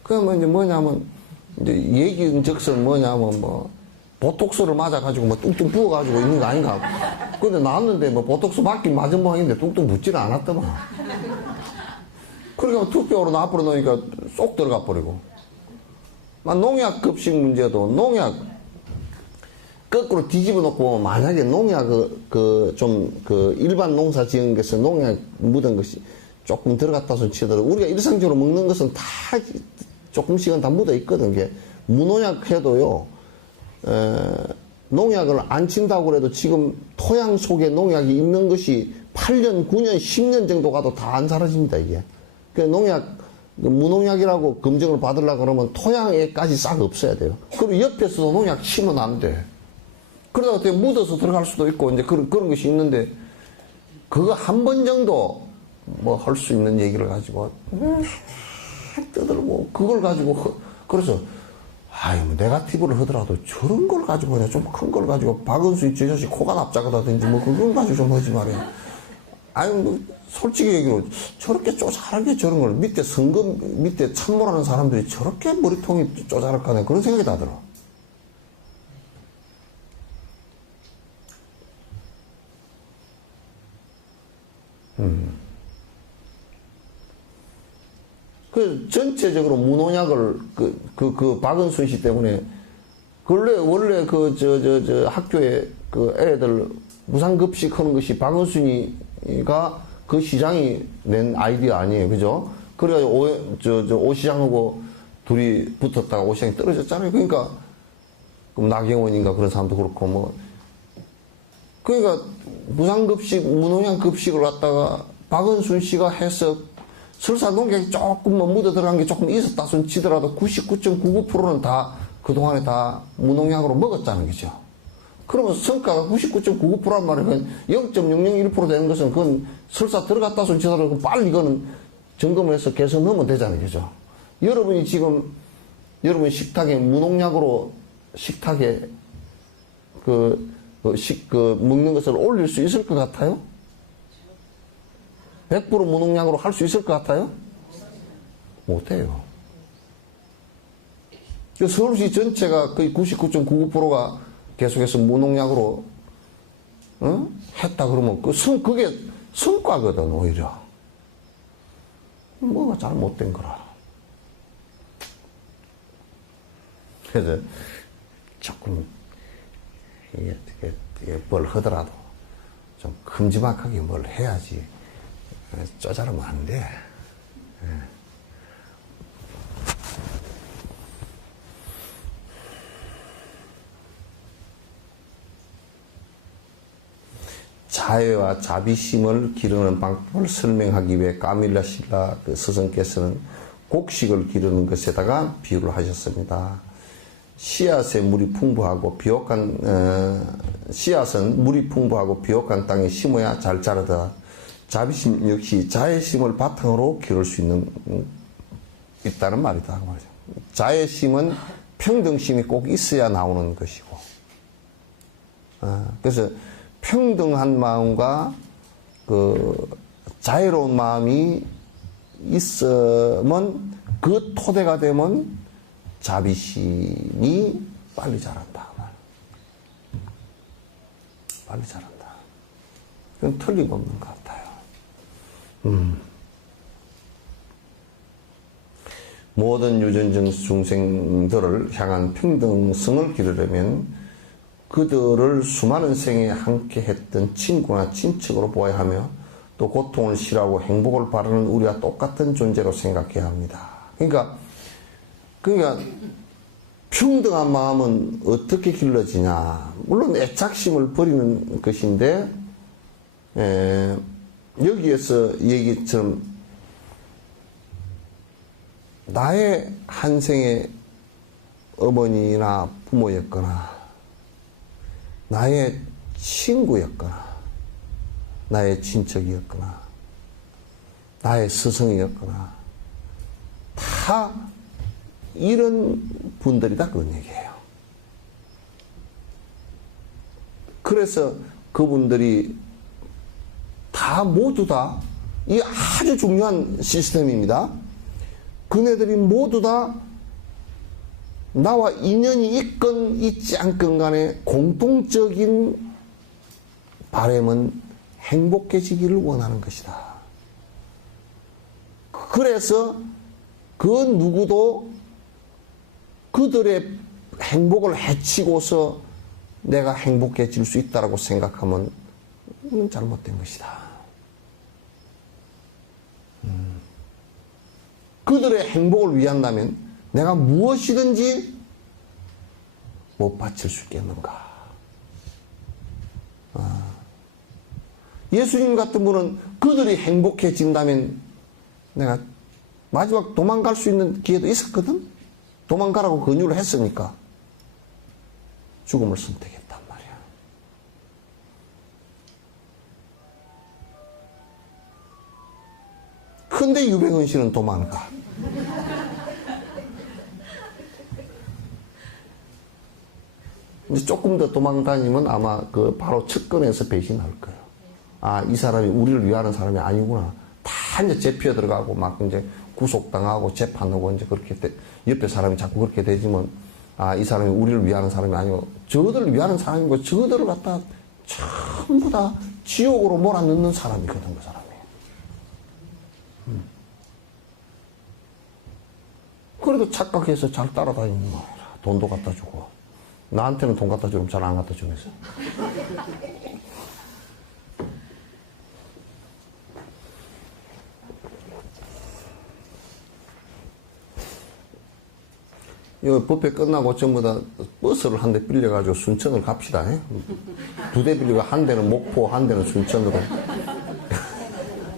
그러면 이제 뭐냐면 이제 얘기인즉슨 뭐냐면 뭐 보톡스를 맞아가지고 뭐 뚱뚱 부어가지고 있는 거 아닌가. 근데 나왔는데 뭐 보톡스 맞긴 맞은 모양인데 뚱뚱 붙지는 않았더만. 그러니까 투표로 앞으로 놓으니까 쏙 들어가 버리고. 농약 급식 문제도 농약 거꾸로 뒤집어 놓고 만약에 농약 일반 농사 지은 것에 농약 묻은 것이 조금 들어갔다서 치더라도 우리가 일상적으로 먹는 것은 다 조금씩은 다 묻어 있거든. 게 무농약 해도요. 농약을 안 친다고 해도 지금 토양 속에 농약이 있는 것이 8년, 9년, 10년 정도 가도 다 안 사라집니다, 이게. 그 무농약이라고 검증을 받으려고 그러면 토양에까지 싹 없어야 돼요. 그리고 옆에서도 농약 치면 안 돼. 그러다가 어떻게 묻어서 들어갈 수도 있고, 이제 그런 것이 있는데, 그거 한 번 정도 뭐 할 수 있는 얘기를 가지고, 떠들고, 그걸 가지고, 그래서, 뭐 네거티브를 하더라도 저런 걸 가지고 그냥 좀 큰 걸 가지고 박은수이 저 자식 코가 납작하다든지 뭐 그걸 가지고 좀 하지 말이야. 뭐 솔직히 얘기로 저렇게 쪼잘하게 저런 걸 밑에 밑에 참모라는 사람들이 저렇게 머리통이 쪼잘하네 그런 생각이 다 들어. 그 전체적으로 무농약을 그 박은순 씨 때문에 원래 저 학교에 그 애들 무상급식 하는 것이 박은순이가 그 시장이 낸 아이디어 아니에요. 그죠? 그래가지고 오 시장하고 둘이 붙었다가 오 시장이 떨어졌잖아요. 그러니까 그럼 나경원인가 그런 사람도 그렇고 뭐 그러니까 무상급식 무농약급식을 갖다가 박은순 씨가 해서 설사 농약이 조금만 묻어 들어간 게 조금 있었다 손 치더라도 99.99%는 다 그동안에 다 무농약으로 먹었다는 거죠. 그러면 성과가 99.99%란 말이면 0.001% 되는 것은 그건 설사 들어갔다 손 치더라도 빨리 이거는 점검을 해서 개선하면 되잖아요. 그죠? 여러분이 지금 여러분 식탁에 무농약으로 식탁에 먹는 것을 올릴 수 있을 것 같아요? 100% 무농약으로 할 수 있을 것 같아요? 못해요. 서울시 전체가 거의 99.99%가 계속해서 무농약으로 했다 그러면 그게 성과거든 오히려. 뭐가 잘못된 거라. 그래서 조금 이게 뭘 하더라도 좀 큼지막하게 뭘 해야지 쪼자르면 안 돼. 자애와 자비심을 기르는 방법을 설명하기 위해 까밀라 신라 그 스승께서는 곡식을 기르는 것에다가 비유를 하셨습니다. 씨앗은 물이 풍부하고 비옥한 땅에 심어야 잘 자라다. 자비심 역시 자애심을 바탕으로 기를 수 있다는 말이다. 자애심은 평등심이 꼭 있어야 나오는 것이고, 그래서 평등한 마음과 그 자애로운 마음이 있으면 그 토대가 되면 자비심이 빨리 자란다. 빨리 자란다. 그건 틀림없는 것 같아요. 모든 유전적 중생들을 향한 평등성을 기르려면 그들을 수많은 생에 함께 했던 친구나 친척으로 보아야 하며 또 고통을 싫어하고 행복을 바라는 우리와 똑같은 존재로 생각해야 합니다. 그러니까 평등한 마음은 어떻게 길러지냐. 물론 애착심을 버리는 것인데 여기에서 얘기처럼 나의 한 생의 어머니나 부모였거나 나의 친구였거나 나의 친척이었거나 나의 스승이었거나 다 이런 분들이 다 그런 얘기예요. 그래서 그분들이 다 모두 다 이 아주 중요한 시스템입니다. 그네들이 모두 다 나와 인연이 있건 있지 않건 간에 공통적인 바람은 행복해지기를 원하는 것이다. 그래서 그 누구도 그들의 행복을 해치고서 내가 행복해질 수 있다고 생각하면 그건 잘못된 것이다. 그들의 행복을 위한다면 내가 무엇이든지 못 바칠 수 있겠는가? 예수님 같은 분은 그들이 행복해진다면 내가 마지막 도망갈 수 있는 기회도 있었거든? 도망가라고 권유를 했으니까 죽음을 선택했단 말이야. 근데 유병헌 씨는 도망가. 이제 조금 더 도망다니면 아마 그 바로 측근에서 배신할 거예요. 아, 이 사람이 우리를 위하는 사람이 아니구나. 다 이제 재피어 들어가고 막 이제 구속당하고 재판하고 이제 그렇게 옆에 사람이 자꾸 그렇게 되지만 아, 이 사람이 우리를 위하는 사람이 아니고 저들을 위하는 사람이고 저들을 갖다 전부 다 지옥으로 몰아넣는 사람이거든, 그 사람이. 그래도 착각해서 잘 따라다니는 거야. 돈도 갖다 주고. 나한테는 돈 갖다 주면 잘 안 갖다 주면서. 이 법회 끝나고 전부 다 버스를 한 대 빌려가지고 순천을 갑시다. 2대 빌리고 한 대는 목포, 한 대는 순천으로.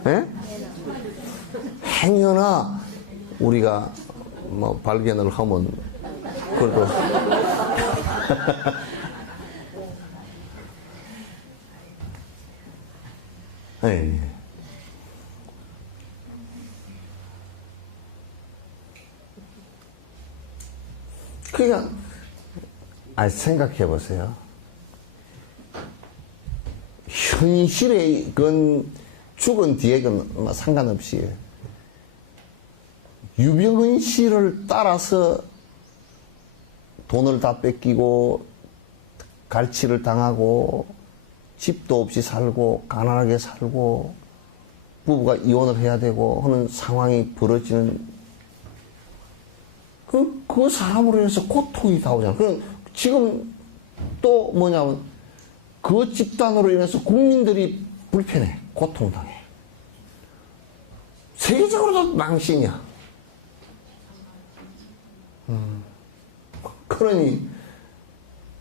예? 행여나 우리가 뭐 발견을 하면 그래도 예. 그러니까 생각해 보세요. 현실에 건 죽은 뒤에 건 상관없이 유병헌 씨를 따라서 돈을 다 뺏기고 갈취를 당하고 집도 없이 살고 가난하게 살고 부부가 이혼을 해야 되고 하는 상황이 벌어지는 그 사람으로 인해서 고통이 다 오잖아. 그럼 지금 또 뭐냐면 그 집단으로 인해서 국민들이 불편해. 고통당해. 세계적으로도 망신이야. 그러니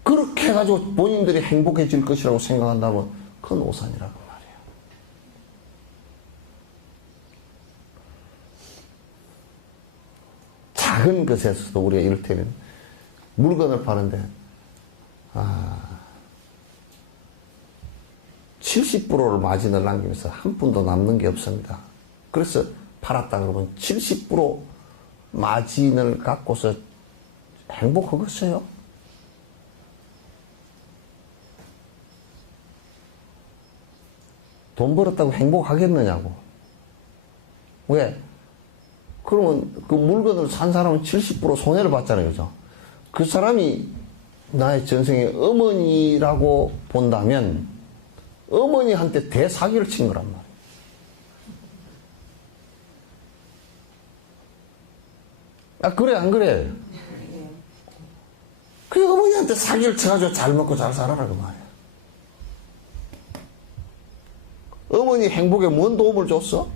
그렇게 해가지고 본인들이 행복해질 것이라고 생각한다면 그건 오산이라고 말이에요. 작은 것에서도 우리가 이를테면 물건을 파는데 70%를 마진을 남기면서 한 푼도 남는 게 없습니다. 그래서 팔았다 그러면 70% 마진을 갖고서 행복하겠어요? 돈 벌었다고 행복하겠느냐고. 왜? 그러면 그 물건을 산 사람은 70% 손해를 봤잖아요. 그죠? 그 사람이 나의 전생의 어머니라고 본다면 어머니한테 대사기를 친 거란 말이에요. 그래, 안 그래? 그 어머니한테 사기를 쳐가지고 잘 먹고 잘 살아라, 그 말이야. 어머니 행복에 뭔 도움을 줬어?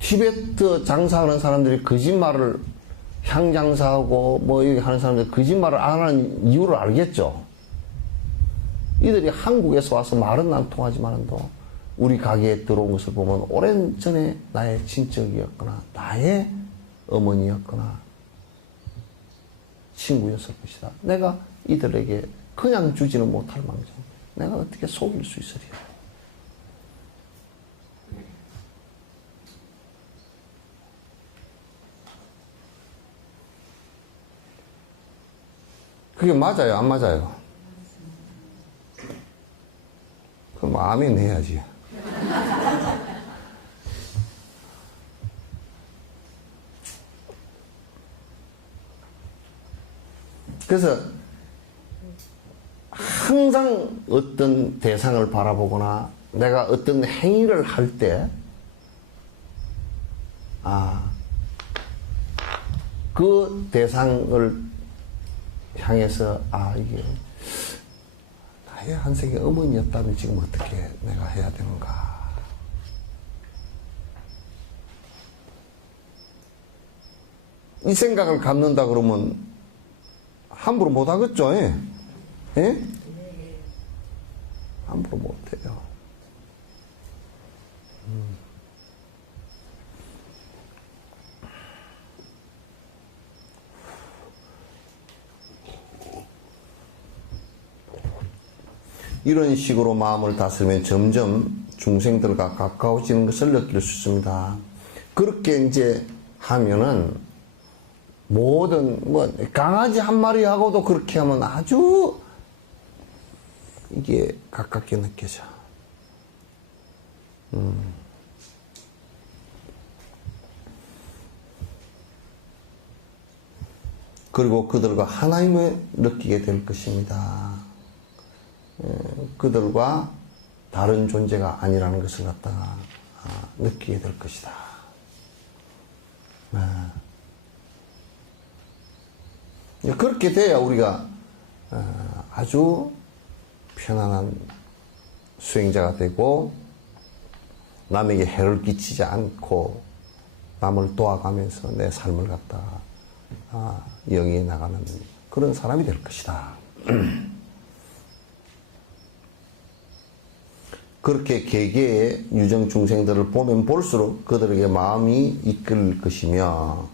티베트 장사하는 사람들이 거짓말을 향장사하고 뭐 이렇게 하는 사람들이 거짓말을 안 하는 이유를 알겠죠? 이들이 한국에서 와서 말은 안 통하지만도 우리 가게에 들어온 것을 보면 오랜 전에 나의 친척이었거나 나의 어머니였거나 친구였을 것이다. 내가 이들에게 그냥 주지는 못할 망정 내가 어떻게 속일 수 있으리라. 그게 맞아요? 안 맞아요? 그럼 아멘 해야지. 그래서 항상 어떤 대상을 바라보거나 내가 어떤 행위를 할 때, 그 대상을 향해서, 이게 나의 한생의 어머니였다면 지금 어떻게 내가 해야 되는가. 이 생각을 갖는다 그러면 함부로 못 하겠죠? 예? 예? 함부로 못 해요. 이런 식으로 마음을 다스리면 점점 중생들과 가까워지는 것을 느낄 수 있습니다. 그렇게 이제 하면은 모든 강아지 한 마리하고도 그렇게 하면 아주 이게 가깝게 느껴져. 그리고 그들과 하나님을 느끼게 될 것입니다. 그들과 다른 존재가 아니라는 것을 갖다가 느끼게 될 것이다. 그렇게 돼야 우리가 아주 편안한 수행자가 되고 남에게 해를 끼치지 않고 남을 도와가면서 내 삶을 갖다가 영위해 나가는 그런 사람이 될 것이다. 그렇게 개개의 유정 중생들을 보면 볼수록 그들에게 마음이 이끌 것이며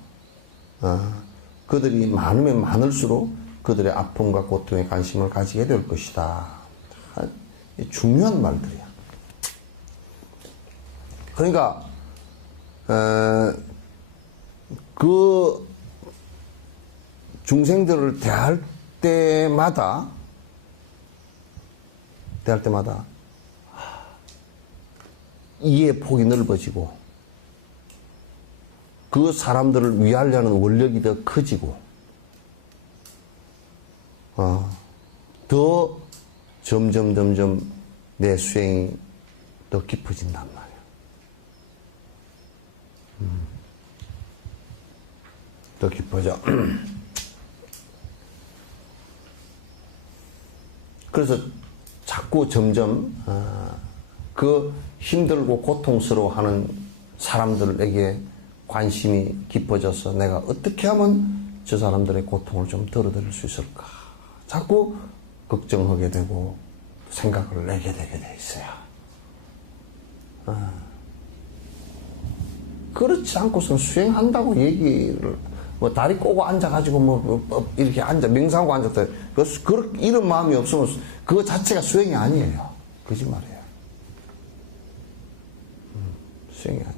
그들이 많으면 많을수록 그들의 아픔과 고통에 관심을 가지게 될 것이다. 중요한 말들이야. 그러니까 그 중생들을 대할 때마다 이해의 폭이 넓어지고 그 사람들을 위하려는 원력이 더 커지고 더 점점 내 수행이 더 깊어진단 말이야. 더 깊어져. 그래서 자꾸 점점 그 힘들고 고통스러워하는 사람들에게 관심이 깊어져서 내가 어떻게 하면 저 사람들의 고통을 좀 덜어드릴 수 있을까 자꾸 걱정하게 되고 생각을 내게 되게 돼 있어요. 그렇지 않고선 수행한다고 얘기를 다리 꼬고 앉아가지고 이렇게 앉아 명상하고 앉았다 이런 마음이 없으면 그거 자체가 수행이 아니에요. 거짓말이에요. 수행이 아니에요.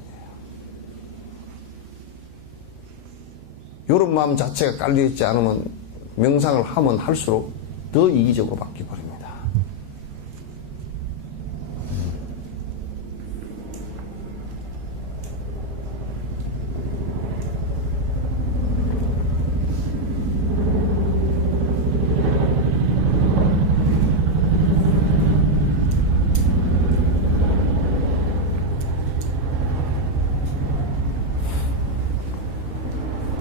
이런 마음 자체가 깔려있지 않으면 명상을 하면 할수록 더 이기적으로 바뀌어버립니다.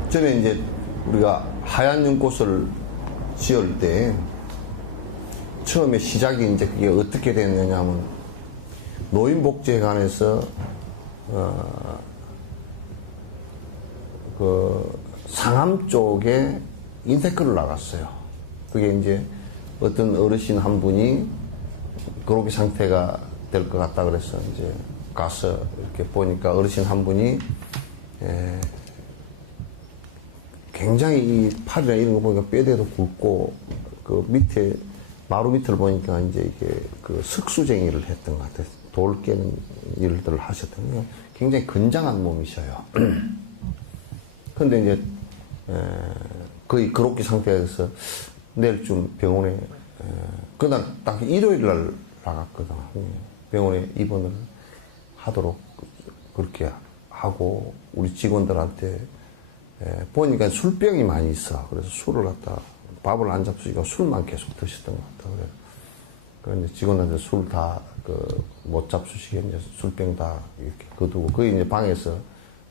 전에 이제 우리가 하얀 연꽃을 지을 때 처음에 시작이 이제 그게 어떻게 됐느냐 하면 노인복지회관에서 그 상암 쪽에 인테크를 나갔어요. 그게 이제 어떤 어르신 한 분이 그렇게 상태가 될 것 같다 그래서 이제 가서 이렇게 보니까 어르신 한 분이 굉장히 이 팔이나 이런 거 보니까 뼈대도 굵고 그 밑에 마루 밑을 보니까 이제 이게 그 석수쟁이를 했던 것 같아요. 돌 깨는 일들을 하셨던 거 굉장히 건장한 몸이셔요. 근데 이제 거의 그렇게 상태에서 내일쯤 병원에 그날 딱 일요일 날 나갔거든. 병원에 입원을 하도록 그렇게 하고 우리 직원들한테 보니까 술병이 많이 있어. 그래서 술을 갖다 밥을 안 잡수시고 술만 계속 드셨던 것 같아. 그래서 직원한테 술 다 못 잡수시게 이제 술병 다 이렇게 거두고 거기 이제 방에서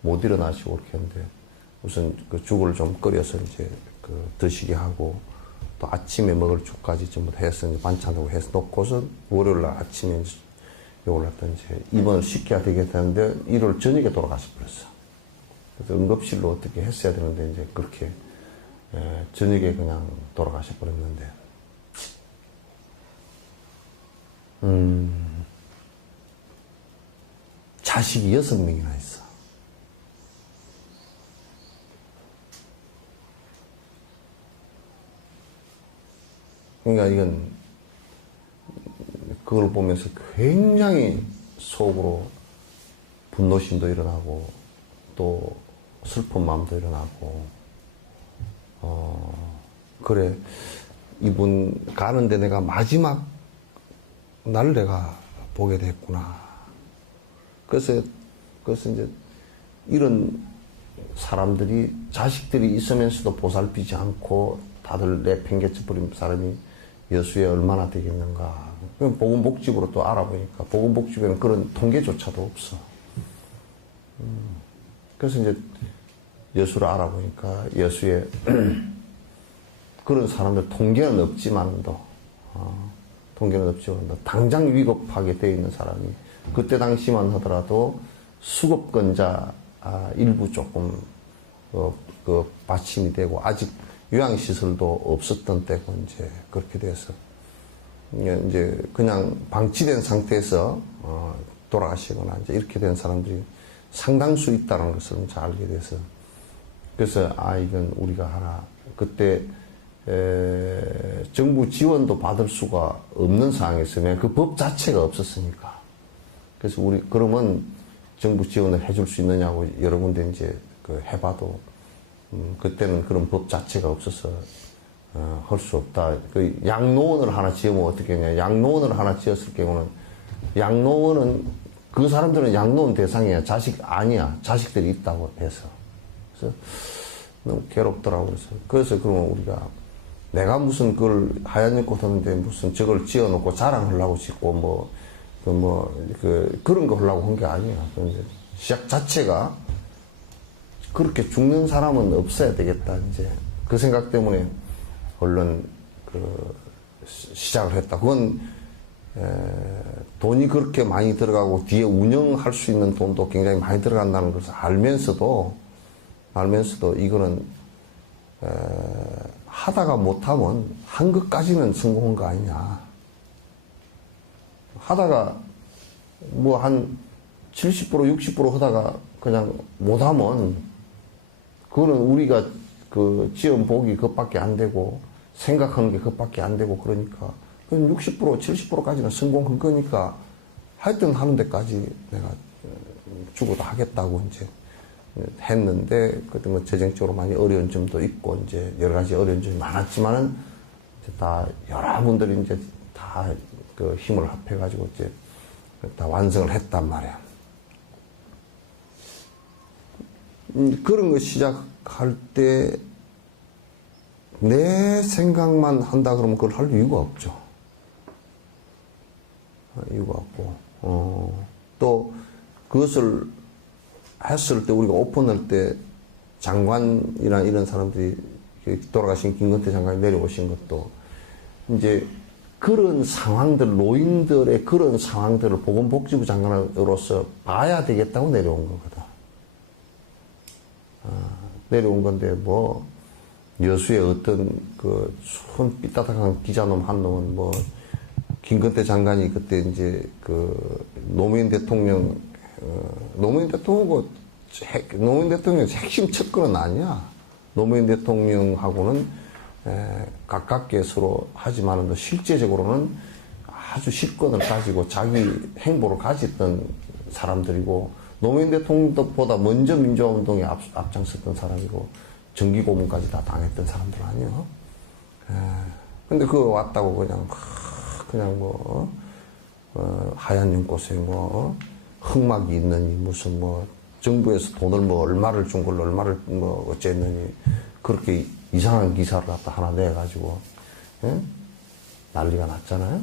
못 일어나시고 이렇게 했는데 우선 그 죽을 좀 끓여서 이제 드시게 하고 또 아침에 먹을 죽까지 전부 해서 이제 반찬하고 해서 놓고서 월요일 날 아침에 이제 요걸 갖다 이제 입원을 시켜야 되겠다는데 일요일 저녁에 돌아가셔 버렸어. 그래서 응급실로 어떻게 했어야 되는데 이제 그렇게 저녁에 그냥 돌아가셔 버렸는데 자식이 6명이나 있어. 그러니까 이건 그걸 보면서 굉장히 속으로 분노심도 일어나고 또 슬픈 마음도 일어나고 그래 이분 가는데 내가 마지막 날 내가 보게 됐구나. 그래서 이제 이런 사람들이 자식들이 있으면서도 보살피지 않고 다들 내팽개쳐 버린 사람이 여수에 얼마나 되겠는가. 그럼 보건복지부로 또 알아보니까 보건복지부에는 그런 통계조차도 없어. 그래서 이제 여수를 알아보니까 여수에 그런 사람들 통계는 없지만도 통계는 없지만도 당장 위급하게 되어 있는 사람이 그때 당시만 하더라도 수급권자 일부 조금 그 받침이 되고 아직 요양시설도 없었던 때고 이제 그렇게 돼서 이제 그냥 방치된 상태에서 돌아가시거나 이제 이렇게 된 사람들이 상당수 있다는 것을 이제 알게 돼서 그래서 이건 우리가 하나 그때 정부 지원도 받을 수가 없는 상황이었으면 그 법 자체가 없었으니까 그래서 우리 그러면 정부 지원을 해줄 수 있느냐고 여러 군데 이제 그 해봐도 그때는 그런 법 자체가 없어서 할 수 없다. 그 양로원을 하나 지으면 어떻게 했냐? 양로원을 하나 지었을 경우는 양로원은 그 사람들은 양로원 대상이야. 자식 아니야. 자식들이 있다고 해서 그래서 너무 괴롭더라고 그래서 그러면 우리가 내가 무슨 그걸 하얀 연꽃 하는데 무슨 저걸 지어놓고 자랑하려고 짓고 그런 거 하려고 한 게 아니야. 시작 자체가 그렇게 죽는 사람은 없어야 되겠다. 이제 그 생각 때문에 얼른 시작을 했다. 그건 돈이 그렇게 많이 들어가고 뒤에 운영할 수 있는 돈도 굉장히 많이 들어간다는 것을 알면서도 이거는 하다가 못하면 한 것까지는 성공한 거 아니냐. 하다가 뭐 한 70% 60% 하다가 그냥 못하면 그거는 우리가 그 지원 보기 그것밖에 안 되고 생각하는 게 그것밖에 안 되고 그러니까 그건 60% 70%까지는 성공한 거니까 하여튼 하는 데까지 내가 죽어도 하겠다고 이제 했는데 그때 뭐 재정적으로 많이 어려운 점도 있고 이제 여러 가지 어려운 점이 많았지만은 이제 다 여러분들이 이제 다 그 힘을 합해가지고 이제 다 완성을 했단 말이야. 그런 거 시작할 때 내 생각만 한다 그러면 그걸 할 이유가 없죠. 이유가 없고 또 그것을 했을 때 우리가 오픈할 때 장관이나 이런 사람들이 돌아가신 김건태 장관이 내려오신 것도 이제 그런 상황들 노인들의 그런 상황들을 보건복지부 장관으로서 봐야 되겠다고 내려온 거거든. 내려온 건데 뭐 여수의 어떤 그 손 삐딱한 기자놈 한 놈은 뭐 김건태 장관이 그때 이제 그 노무현 대통령 노무현 대통령은 핵심 측근은 아니야. 노무현 대통령하고는 가깝게 서로 하지만 실제적으로는 아주 실권을 가지고 자기 행보를 가졌던 사람들이고 노무현 대통령보다 먼저 민주화운동에 앞장섰던 사람이고 정기고문까지 다 당했던 사람들 아니에요. 근데 그거 왔다고 그냥 뭐 하얀 연꽃에 뭐 흑막이 있느니 무슨 뭐 정부에서 돈을 뭐 얼마를 준 걸로 얼마를 뭐 어쨌느니 그렇게 이상한 기사를 갖다 하나 내가지고 난리가 났잖아요.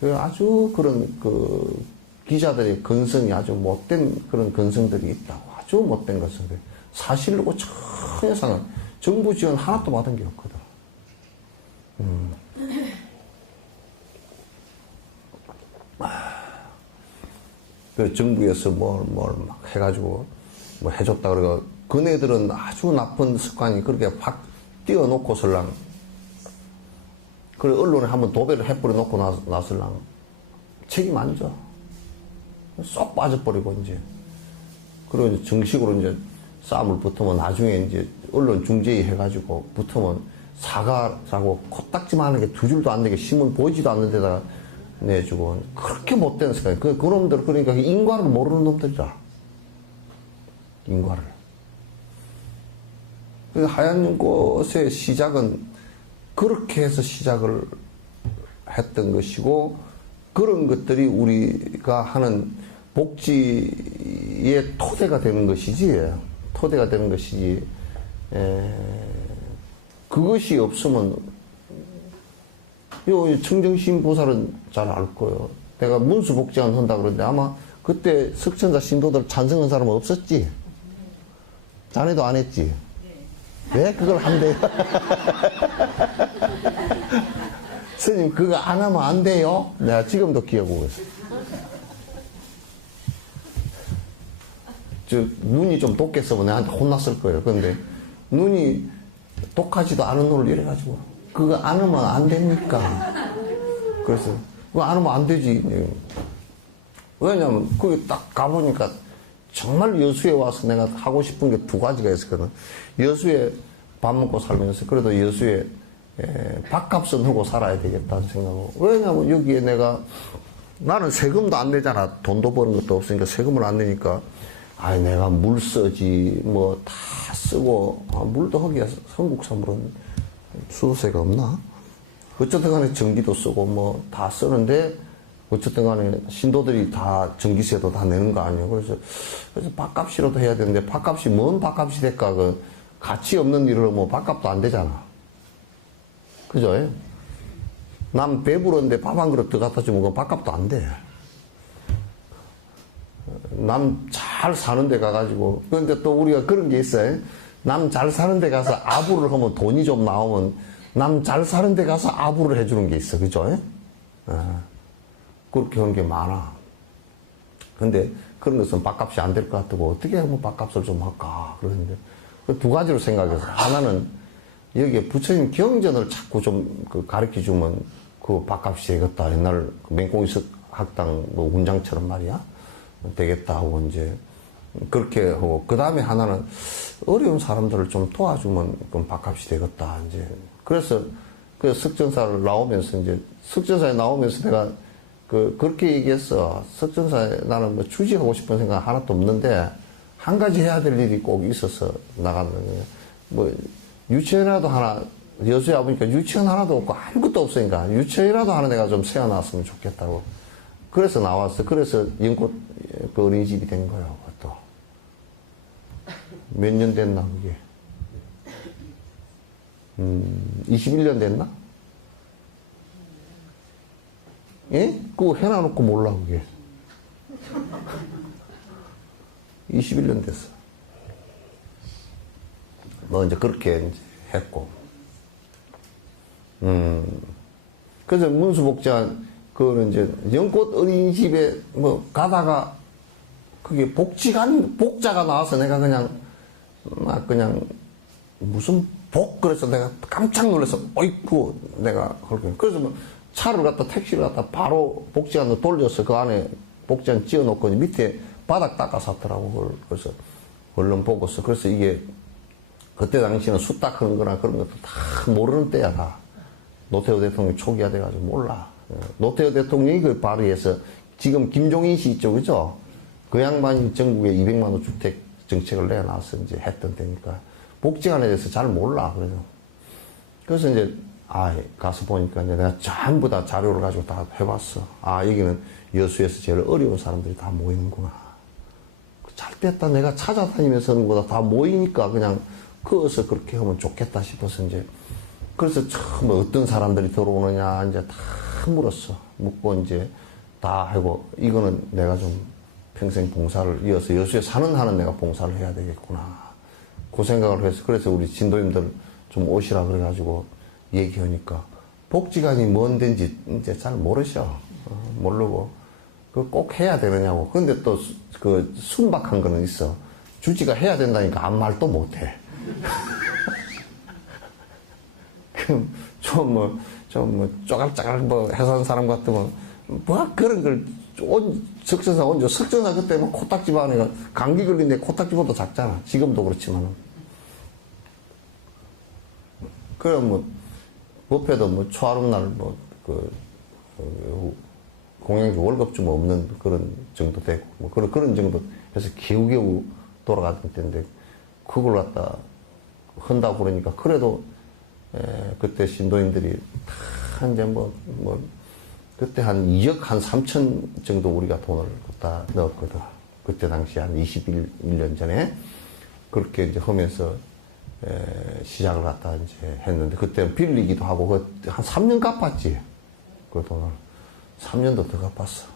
그 아주 그런 그 기자들의 건성이 아주 못된 그런 건성들이 있다고. 아주 못된 건성들. 사실로 전혀 상관. 정부 지원 하나도 받은 게 없거든. 그 정부에서 뭘 막 해가지고 뭐 해줬다 그러고 그네들은 아주 나쁜 습관이 그렇게 확 띄워놓고 설랑 그래 언론에 한번 도배를 해버려 놓고 나설랑 책임 안 져. 쏙 빠져버리고 이제 그리고 이제 정식으로 이제 싸움을 붙으면 나중에 이제 언론 중재위 해가지고 붙으면 사과라고 코딱지만 하게 두 줄도 안 되게 신문 보이지도 않는 데다가 내주고 그렇게 못된 습관. 그놈들 그러니까 인과를 모르는 놈들이라. 인과를. 하얀 연꽃의 시작은 그렇게 해서 시작을 했던 것이고 그런 것들이 우리가 하는 복지의 토대가 되는 것이지. 토대가 되는 것이지. 그것이 없으면 요 청정신 보살은 잘 알 거예요. 내가 문수복지관 한다 그러는데 아마 그때 석천사 신도들 찬성한 사람은 없었지? 자네도 안 했지? 왜 그걸 한대요? 스님 그거 안 하면 안 돼요? 내가 지금도 기억하고 있어. 눈이 좀 독했으면 내한테 혼났을 거예요. 근데 눈이 독하지도 않은 눈을 이래가지고 그거 안 하면 안 됩니까? 그래서 그거 안 하면 안 되지. 왜냐면 거기 딱 가보니까 정말 여수에 와서 내가 하고 싶은 게 두 가지가 있었거든. 여수에 밥 먹고 살면서 그래도 여수에 밥값은 하고 살아야 되겠다는 생각으로. 왜냐면 여기에 나는 세금도 안 내잖아. 돈도 버는 것도 없으니까 세금을 안 내니까 아이 내가 물 쓰지 뭐 다 쓰고 물도 하기야 한국사 물은 수도세가 없나? 어쨌든 간에 전기도 쓰고 뭐 다 쓰는데 어쨌든 간에 신도들이 다 전기세도 다 내는 거 아니에요. 그래서 밥값이라도 해야 되는데 밥값이 뭔 밥값이 될까? 그 가치 없는 일을 하면 밥값도 안 되잖아. 그죠? 남 배부른데 밥 한 그릇 더 갖다 주면 그 밥값도 안 돼. 남 잘 사는 데 가가지고, 그런데 또 우리가 그런 게 있어요. 남 잘 사는 데 가서 아부를 하면 돈이 좀 나오면 남 잘 사는 데 가서 아부를 해주는 게 있어. 그죠? 그렇게 하는 게 많아. 근데 그런 것은 밥값이 안 될 것 같다고 어떻게 하면 밥값을 좀 할까? 그러는데 그 두 가지로 생각해서 하나는 여기에 부처님 경전을 자꾸 좀 가르쳐 주면 그 밥값이 되겠다. 옛날 맹꽁이 학당 뭐 운장처럼 말이야. 되겠다 하고 이제 그렇게 하고 그 다음에 하나는 어려운 사람들을 좀 도와주면 그럼 밥값이 되겠다. 이제 그래서 그 석전사를 나오면서 이제 석전사에 나오면서 내가 그렇게 얘기했어. 석전사에 나는 뭐 주지하고 싶은 생각 하나도 없는데 한 가지 해야 될 일이 꼭 있어서 나가는 거예요. 뭐 유치원이라도 하나 여수에 와보니까 유치원 하나도 없고 아무것도 없으니까 유치원이라도 하나 내가 좀 세워놨으면 좋겠다고. 그래서 나왔어. 그래서 연꽃 그 어린이집이 된 거예요. 또 몇 년 됐나 그게? 21년 됐나? 예? 그거 해놔놓고 몰라 그게. 21년 됐어. 뭐 이제 그렇게 이제 했고. 그래서 문수복지관 그거는 이제 연꽃 어린이집에 뭐 가다가 그게 복자가 나와서 내가 그냥 무슨 그래서 내가 깜짝 놀라서 어이쿠 내가 그렇게 그래서 뭐 차를 갖다 택시를 갖다 바로 복지관으로 돌려서 그 안에 복지관 찌어놓고 밑에 바닥 닦아놨더라고. 그래서 얼른 보고서 그래서 이게 그때 당시에는 수탁하는 거나 그런 것도 다 모르는 때야 다. 노태우 대통령이 초기화 돼가지고 몰라. 노태우 대통령이 그 발의해서 지금 김종인 씨 있죠, 그죠? 그 양반이 전국에 200만 원 주택 정책을 내놔서 이제 했던 때니까 복지관에 대해서 잘 몰라. 그래서 이제 가서 보니까 이제 내가 전부 다 자료를 가지고 다 해봤어. 여기는 여수에서 제일 어려운 사람들이 다 모이는구나. 잘 됐다. 내가 찾아다니면서 하는 거다 다 모이니까 그냥 그어서 그렇게 하면 좋겠다 싶어서 이제 그래서 처음 어떤 사람들이 들어오느냐 이제 다 물었어. 묻고 이제 다 하고 이거는 내가 좀 평생 봉사를 이어서 여수에 사는 한은 내가 봉사를 해야 되겠구나. 그 생각을 해서 그래서 우리 진도님들 좀 오시라 그래가지고 얘기하니까 복지관이 뭔 데인지 이제 잘 모르셔. 모르고 그 꼭 해야 되느냐고. 근데 또 그 순박한 거는 있어. 주지가 해야 된다니까 아무 말도 못해. 그럼 좀 쪼갈쪼갈 해산 사람 같으면 뭐 그런 걸 석전사 언제 석전사 그때 뭐 코딱지 안에 감기 걸린데 코딱지보다 작잖아. 지금도 그렇지만은. 그럼 뭐 법회도 뭐 초하룻날 공양주 월급 좀 없는 그런 정도 되고 뭐 그런 정도 해서 겨우겨우 돌아갔던 때인데 그걸 갖다 한다고 그러니까 그래도 그때 신도님들이 다 이제 그때 한 2억 한 3천 정도 우리가 돈을 갖다 넣었거든. 그때 당시 한 21년 전에 그렇게 이제 하면서 시작을 갖다 이제 했는데 그때 빌리기도 하고 한 3년 갚았지. 그 돈을 3년도 더 갚았어.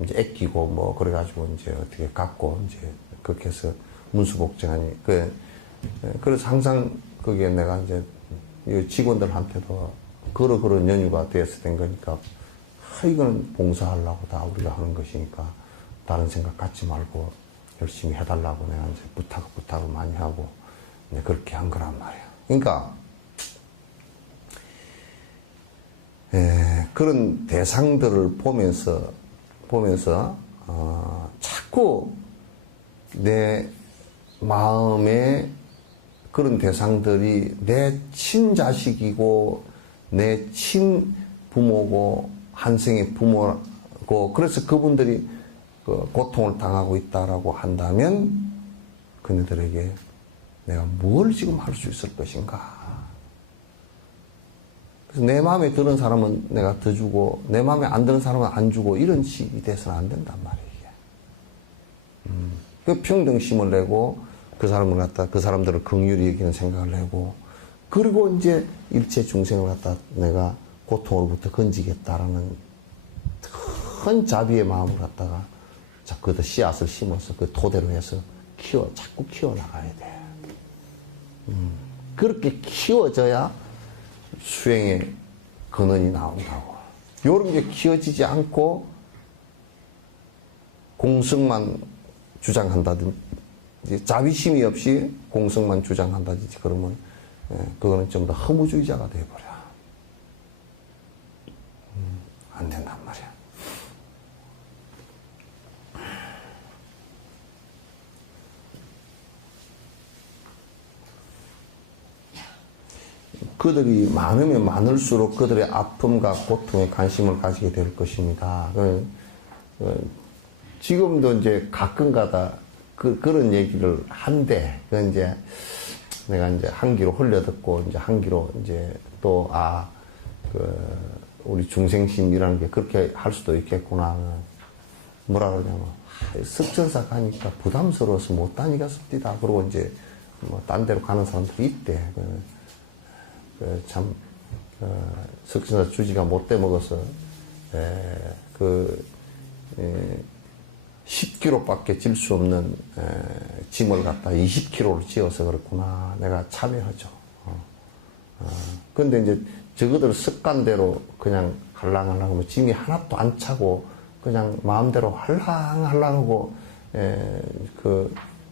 이제 아끼고 뭐 그래가지고 이제 어떻게 갚고 이제 그렇게 해서 문수복쟁하니 그래서 항상 그게 내가 이제 이 직원들한테도 그런 연유가 돼서 된 거니까 이거는 봉사하려고 다 우리가 하는 것이니까 다른 생각 갖지 말고 열심히 해달라고 내가 이제 부탁을 많이 하고 이제 그렇게 한 거란 말이야. 그러니까 그런 대상들을 보면서 자꾸 내 마음에 그런 대상들이 내 친자식이고 내 친부모고 한생의 부모고 그래서 그분들이 그 고통을 당하고 있다라고 한다면 그네들에게 내가 뭘 지금 할 수 있을 것인가. 그래서 내 마음에 드는 사람은 내가 더 주고 내 마음에 안 드는 사람은 안 주고 이런 식이 돼서는 안 된단 말이에요. 그 평등심을 내고 그 사람을 갖다 그 사람들을 긍휼히 여기는 생각을 내고 그리고 이제 일체 중생을 갖다 내가 고통으로부터 건지겠다라는 큰 자비의 마음을 갖다가 거기다 씨앗을 심어서 그 토대로 해서 자꾸 키워나가야 돼. 그렇게 키워져야 수행의 근원이 나온다고. 요런 게 키워지지 않고 공성만 주장한다든지 자비심이 없이 공성만 주장한다든지 그러면 그거는 좀 더 허무주의자가 돼버려. 안 된단 말이야. 그들이 많으면 많을수록 그들의 아픔과 고통에 관심을 가지게 될 것입니다. 지금도 이제 가끔가다 그런 얘기를 한데, 그 이제 내가 이제 한 귀로 흘려듣고 이제 한 귀로 이제 또 우리 중생심이라는 게 그렇게 할 수도 있겠구나. 뭐라 그러냐면 습전사 가니까 부담스러워서 못 다니겠습니다. 그러고 이제 뭐 딴 데로 가는 사람들이 있대. 참 석진사 주지가 못돼 먹어서 10kg밖에 질 수 없는 짐을 갖다 20kg를 지어서 그렇구나. 내가 참여하죠. 근데 이제 저거들 습관대로 그냥 할랑할랑하면 짐이 하나도 안 차고 그냥 마음대로 할랑할랑하고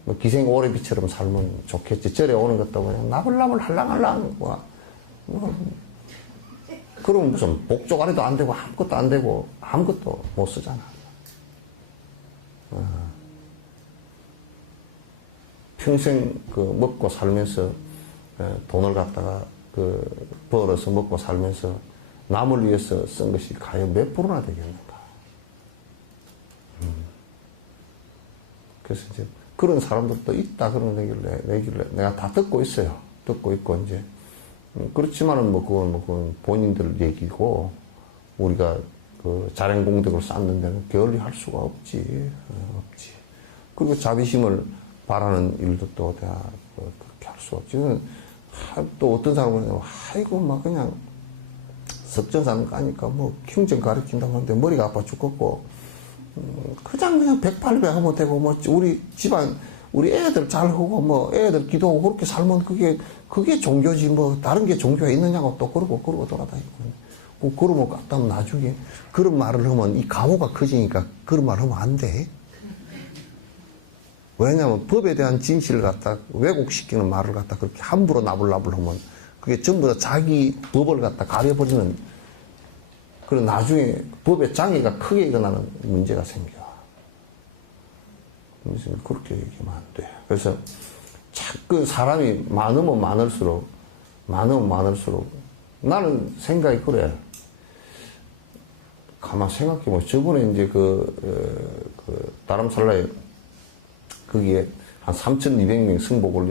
뭐 기생 오래비처럼 살면 좋겠지. 절에 오는 것도 그냥 나불나불 할랑할랑 그럼 무슨 복조가리도 안 되고 아무것도 안 되고 아무것도 못 쓰잖아. 평생 먹고 살면서 돈을 갖다가 벌어서 먹고 살면서 남을 위해서 쓴 것이 과연 몇 프로나 되겠는가. 그래서 이제 그런 사람들도 있다 그런 얘기를 내가 다 듣고 있어요. 듣고 있고 이제 그렇지만은 그건 본인들 얘기고 우리가 자랭공덕을 쌓는 데는 게을리 할 수가 없지. 그리고 자비심을 바라는 일도 또 내가 그렇게 할 수 없지. 또 어떤 사람은 아이고 막 그냥 석전사는 까니까 뭐 경전 가르친다고 하는데 머리가 아파 죽겠고 그냥 108배 하면 되고 뭐 우리 집안 우리 애들 잘 하고 뭐 애들 기도하고 그렇게 살면 그게 종교지 뭐 다른 게 종교가 있느냐고 또 그러고 돌아다니고 그러면 갖다면 나중에 그런 말을 하면 이 가오가 커지니까 그런 말 하면 안 돼. 왜냐하면 법에 대한 진실을 갖다 왜곡시키는 말을 갖다 그렇게 함부로 나불나불 하면 그게 전부 다 자기 법을 갖다 가려버리는 그런 나중에 법의 장애가 크게 일어나는 문제가 생겨. 그렇게 얘기하면 안 돼. 그래서 자꾸 사람이 많으면 많을수록 나는 생각이 그래. 가만 생각해보면 저번에 이제 다람살라에 거기에 한 3,200명 승복을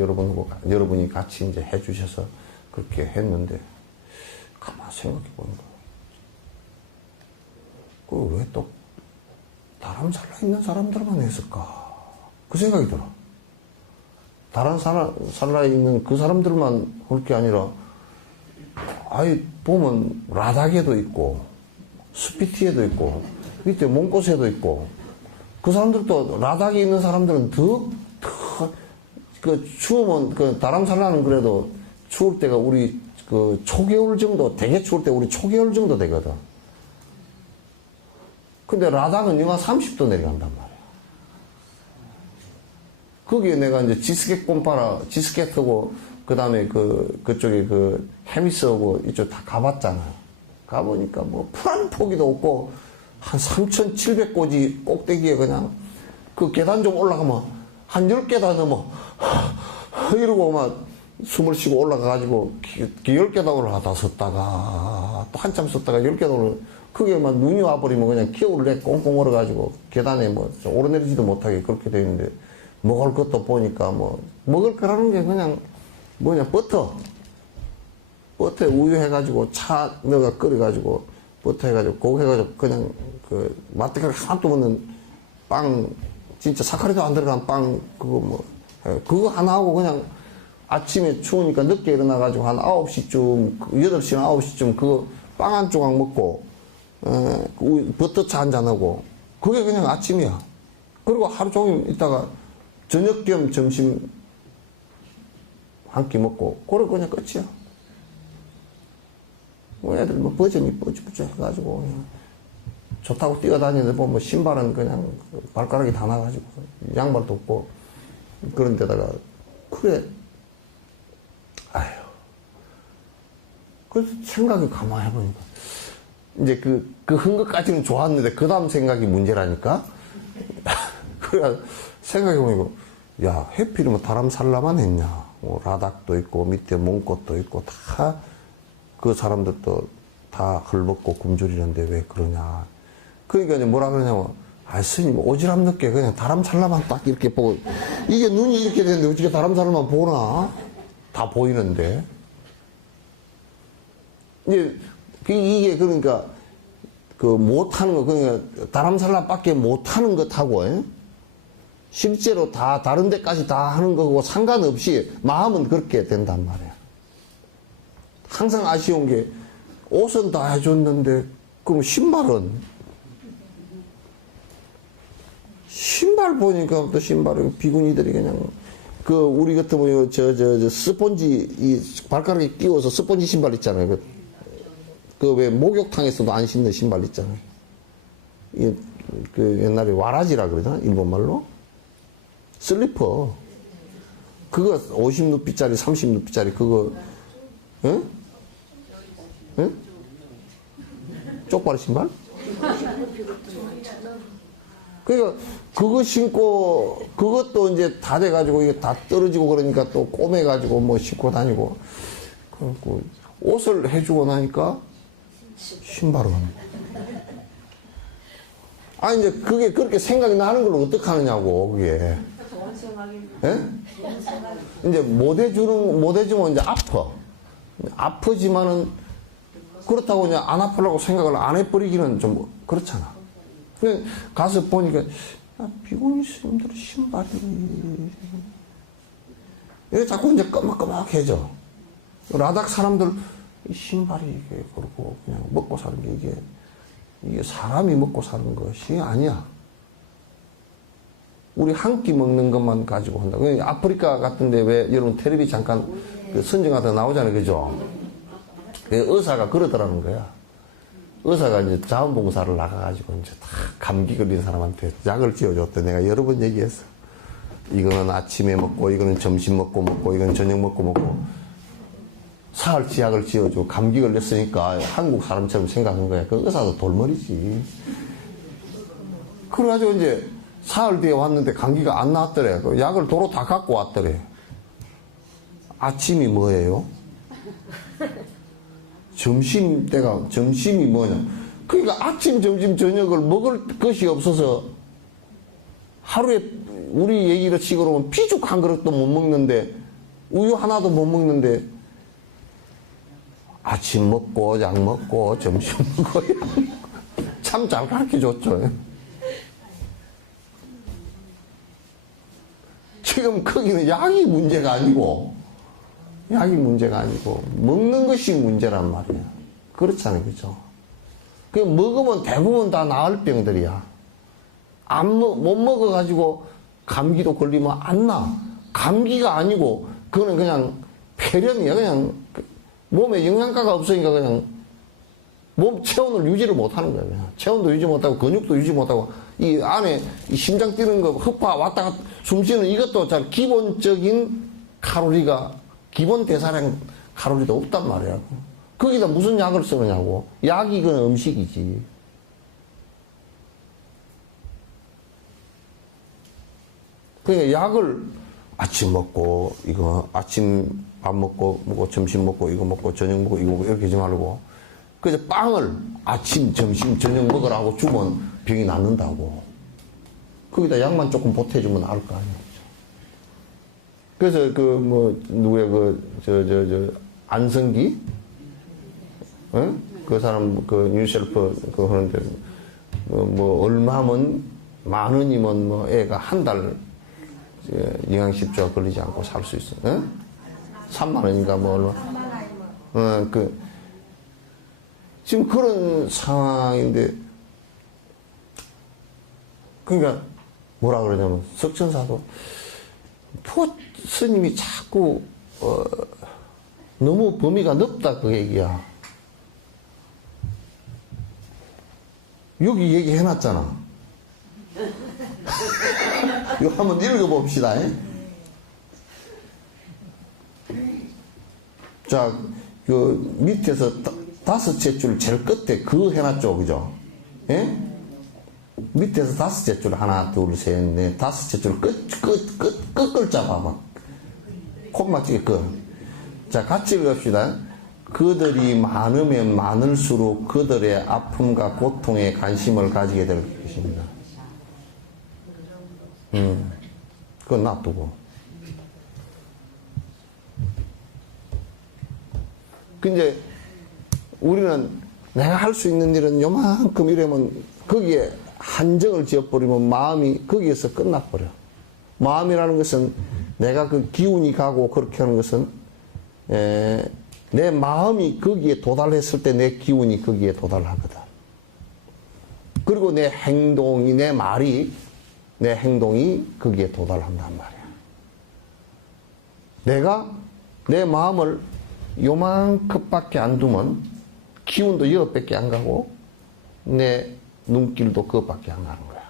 여러분이 같이 이제 해주셔서 그렇게 했는데 가만 생각해보니까 왜 또 다람살라 있는 사람들만 했을까? 그 생각이 들어. 다른 살라에 있는 그 사람들만 할 게 아니라 아이, 보면 라닥에도 있고, 스피티에도 있고, 밑에 몽고세도 있고, 그 사람들도, 라닥에 있는 사람들은 추우면, 다람살라는 그래도 추울 때가 우리 초겨울 정도, 되게 추울 때 우리 초겨울 정도 되거든. 근데 라닥은 영하 30도 내려간단 말이야. 거기에 내가 이제 지스켓하고, 그 다음에 그쪽에 해미스하고 이쪽 다 가봤잖아. 가보니까 뭐, 푸른 포기도 없고, 한 3,700고지 꼭대기에 그냥, 그 계단 좀 올라가면, 한 10계단 넘어. 이러고 막, 숨을 쉬고 올라가가지고, 10계단 올라가다 섰다가, 또 한참 섰다가 10계단 올라가, 그게 막 눈이 와버리면 그냥 겨울에 꽁꽁 얼어가지고, 계단에 뭐, 오르내리지도 못하게 그렇게 돼 있는데, 먹을 것도 보니까 뭐, 먹을 거라는 게 그냥, 버터에 우유 해가지고, 차 넣어가 끓여가지고, 버터 해가지고, 고기 해가지고, 그냥, 마트카리 하나도 없는 빵, 진짜 사카리도 안 들어간 빵, 그거 하나 하고 그냥 아침에 추우니까 늦게 일어나가지고 한 9시쯤, 8시나 9시쯤 그거 빵 한 조각 먹고, 버터차 한잔 하고, 그게 그냥 아침이야. 그리고 하루 종일 있다가 저녁 겸 점심 한 끼 먹고, 그래 그냥 끝이야. 뭐 애들 뭐 버전이 뿌ጭ뿌ጭ 해가지고, 그냥 좋다고 뛰어다니는데 보면 신발은 그냥 발가락이 다 나가지고, 양발도 없고, 그런 데다가, 그래. 아휴. 그래서 생각이 가만히 해보니까, 이제 한 것까지는 좋았는데, 그 다음 생각이 문제라니까? 그래, 생각해보니까, 야, 해필이 뭐 다람살라만 했냐. 뭐 라닥도 있고, 밑에 몽꽃도 있고, 다, 그 사람들도 다 헐벗고 굶주리는데 왜 그러냐. 그러니까 이제 뭐라 그러냐면, 스님, 오지랖 늦게 그냥 다람살라만 딱 이렇게 보고, 이게 눈이 이렇게 되는데 어떻게 다람살라만 보나? 다 보이는데. 이게 그러니까, 못하는 거, 그러니까 다람살라 밖에 못하는 것하고, 실제로 다 다른 데까지 다 하는 거고 상관없이 마음은 그렇게 된단 말이야. 항상 아쉬운 게 옷은 다 해줬는데 그럼 신발 보니까 또 신발은 비구니들이 그냥 우리 같으면 스펀지 이 발가락에 끼워서 스펀지 신발 있잖아요. 왜 목욕탕에서도 안 신는 신발 있잖아요. 옛날에 와라지라 그러나 일본말로 슬리퍼. 그거 50루피짜리 30루피짜리 그거 응? 응? 쪽발 신발? 그러니까 그거 신고 그것도 이제 다 돼가지고 이게 다 떨어지고 그러니까 또 꼬매가지고 뭐 신고 다니고 그래갖고 옷을 해주고 나니까 신발은 이제 그게 그렇게 생각이 나는 걸 어떡하느냐고 그게. 예? 이제 못 해주면 이제 아프지만은 그렇다고 이제 안 아프려고 생각을 안 해버리기는 좀 그렇잖아. 가서 보니까 비구니 스님들 신발이 이게 자꾸 이제 끄먹끄먹해져. 라닥 사람들 신발이 이게 그렇고 그냥 먹고 사는 게 이게 사람이 먹고 사는 것이 아니야. 우리 한 끼 먹는 것만 가지고 한다. 아프리카 같은데 왜 여러분 텔레비 잠깐 선정하다 나오잖아요. 그죠? 의사가 그러더라는 거야. 의사가 이제 자원봉사를 나가가지고 이제 다 감기 걸린 사람한테 약을 지어줬대. 내가 여러 번 얘기했어. 이거는 아침에 먹고, 이거는 점심 먹고, 이거는 저녁 먹고. 사흘치 약을 지어주고 감기 걸렸으니까 한국 사람처럼 생각한 거야. 그 의사도 돌머리지. 그래가지고 이제 사흘 뒤에 왔는데 감기가 안 나왔더래. 그 약을 도로 다 갖고 왔더래. 아침이 뭐예요? 점심이 뭐냐? 그러니까 아침, 점심, 저녁을 먹을 것이 없어서 하루에 우리 얘기로 식으로 보면 피죽 한 그릇도 못 먹는데 우유 하나도 못 먹는데 아침 먹고 약 먹고 점심 먹고 참 잘 가르쳐줬죠. 지금 거기는 약이 문제가 아니고 약이 문제가 아니고 먹는 것이 문제란 말이야. 그렇잖아요. 그죠? 그 먹으면 대부분 다 나을 병들이야. 못 먹어가지고 감기도 걸리면 안 나. 감기가 아니고 그거는 그냥 폐렴이야. 그냥 몸에 영양가가 없으니까 그냥 몸 체온을 유지를 못하는 거야. 그냥 체온도 유지 못하고 근육도 유지 못하고 이 안에 이 심장 뛰는 거 흡파 왔다 갔다 숨쉬는 이것도 잘 기본적인 칼로리가 기본 대사량 칼로리도 없단 말이야. 거기다 무슨 약을 쓰느냐고. 약이 그건 음식이지. 그러니까 약을 아침 먹고 이거 아침 밥 먹고 점심 먹고 이거 먹고 저녁 먹고 이거 먹고 이렇게 하지 말고 그래서 빵을 아침 점심 저녁 먹으라고 주면 병이 낫는다고. 거기다 약만 조금 보태주면 나을 거 아니야. 그래서 누구야 안성기 응? 그 사람 뉴셀프 하는데 얼마면 만 원이면 애가 한 달 영양실조가 걸리지 않고 살 수 있어. 응? 3만 원인가 얼마. 지금 그런 상황인데 그러니까 뭐라 그러냐면 석천사도 스님이 자꾸 너무 범위가 넓다 그 얘기야. 여기 얘기해놨잖아. 이거 한번 읽어봅시다. 자, 그 밑에서 다섯째 줄 제일 끝에 그 해놨죠, 그죠? 예? 밑에서 다섯째 줄 하나, 둘, 셋, 넷, 다섯째 줄 끝 글자 봐봐. 콧맞추기 끝. 자, 같이 읽읍시다. 그들이 많으면 많을수록 그들의 아픔과 고통에 관심을 가지게 될 것입니다. 그건 놔두고. 근데 우리는 내가 할 수 있는 일은 요만큼 이러면 거기에 한정을 지어버리면 마음이 거기에서 끝나버려. 마음이라는 것은 내가 그 기운이 가고 그렇게 하는 것은 내 마음이 거기에 도달했을 때 내 기운이 거기에 도달하거든. 그리고 내 행동이 내 행동이 거기에 도달한단 말이야. 내가 내 마음을 요만큼밖에 안 두면 기운도 여기밖에 안 가고 내 눈길도 그것밖에 안 가는 거야.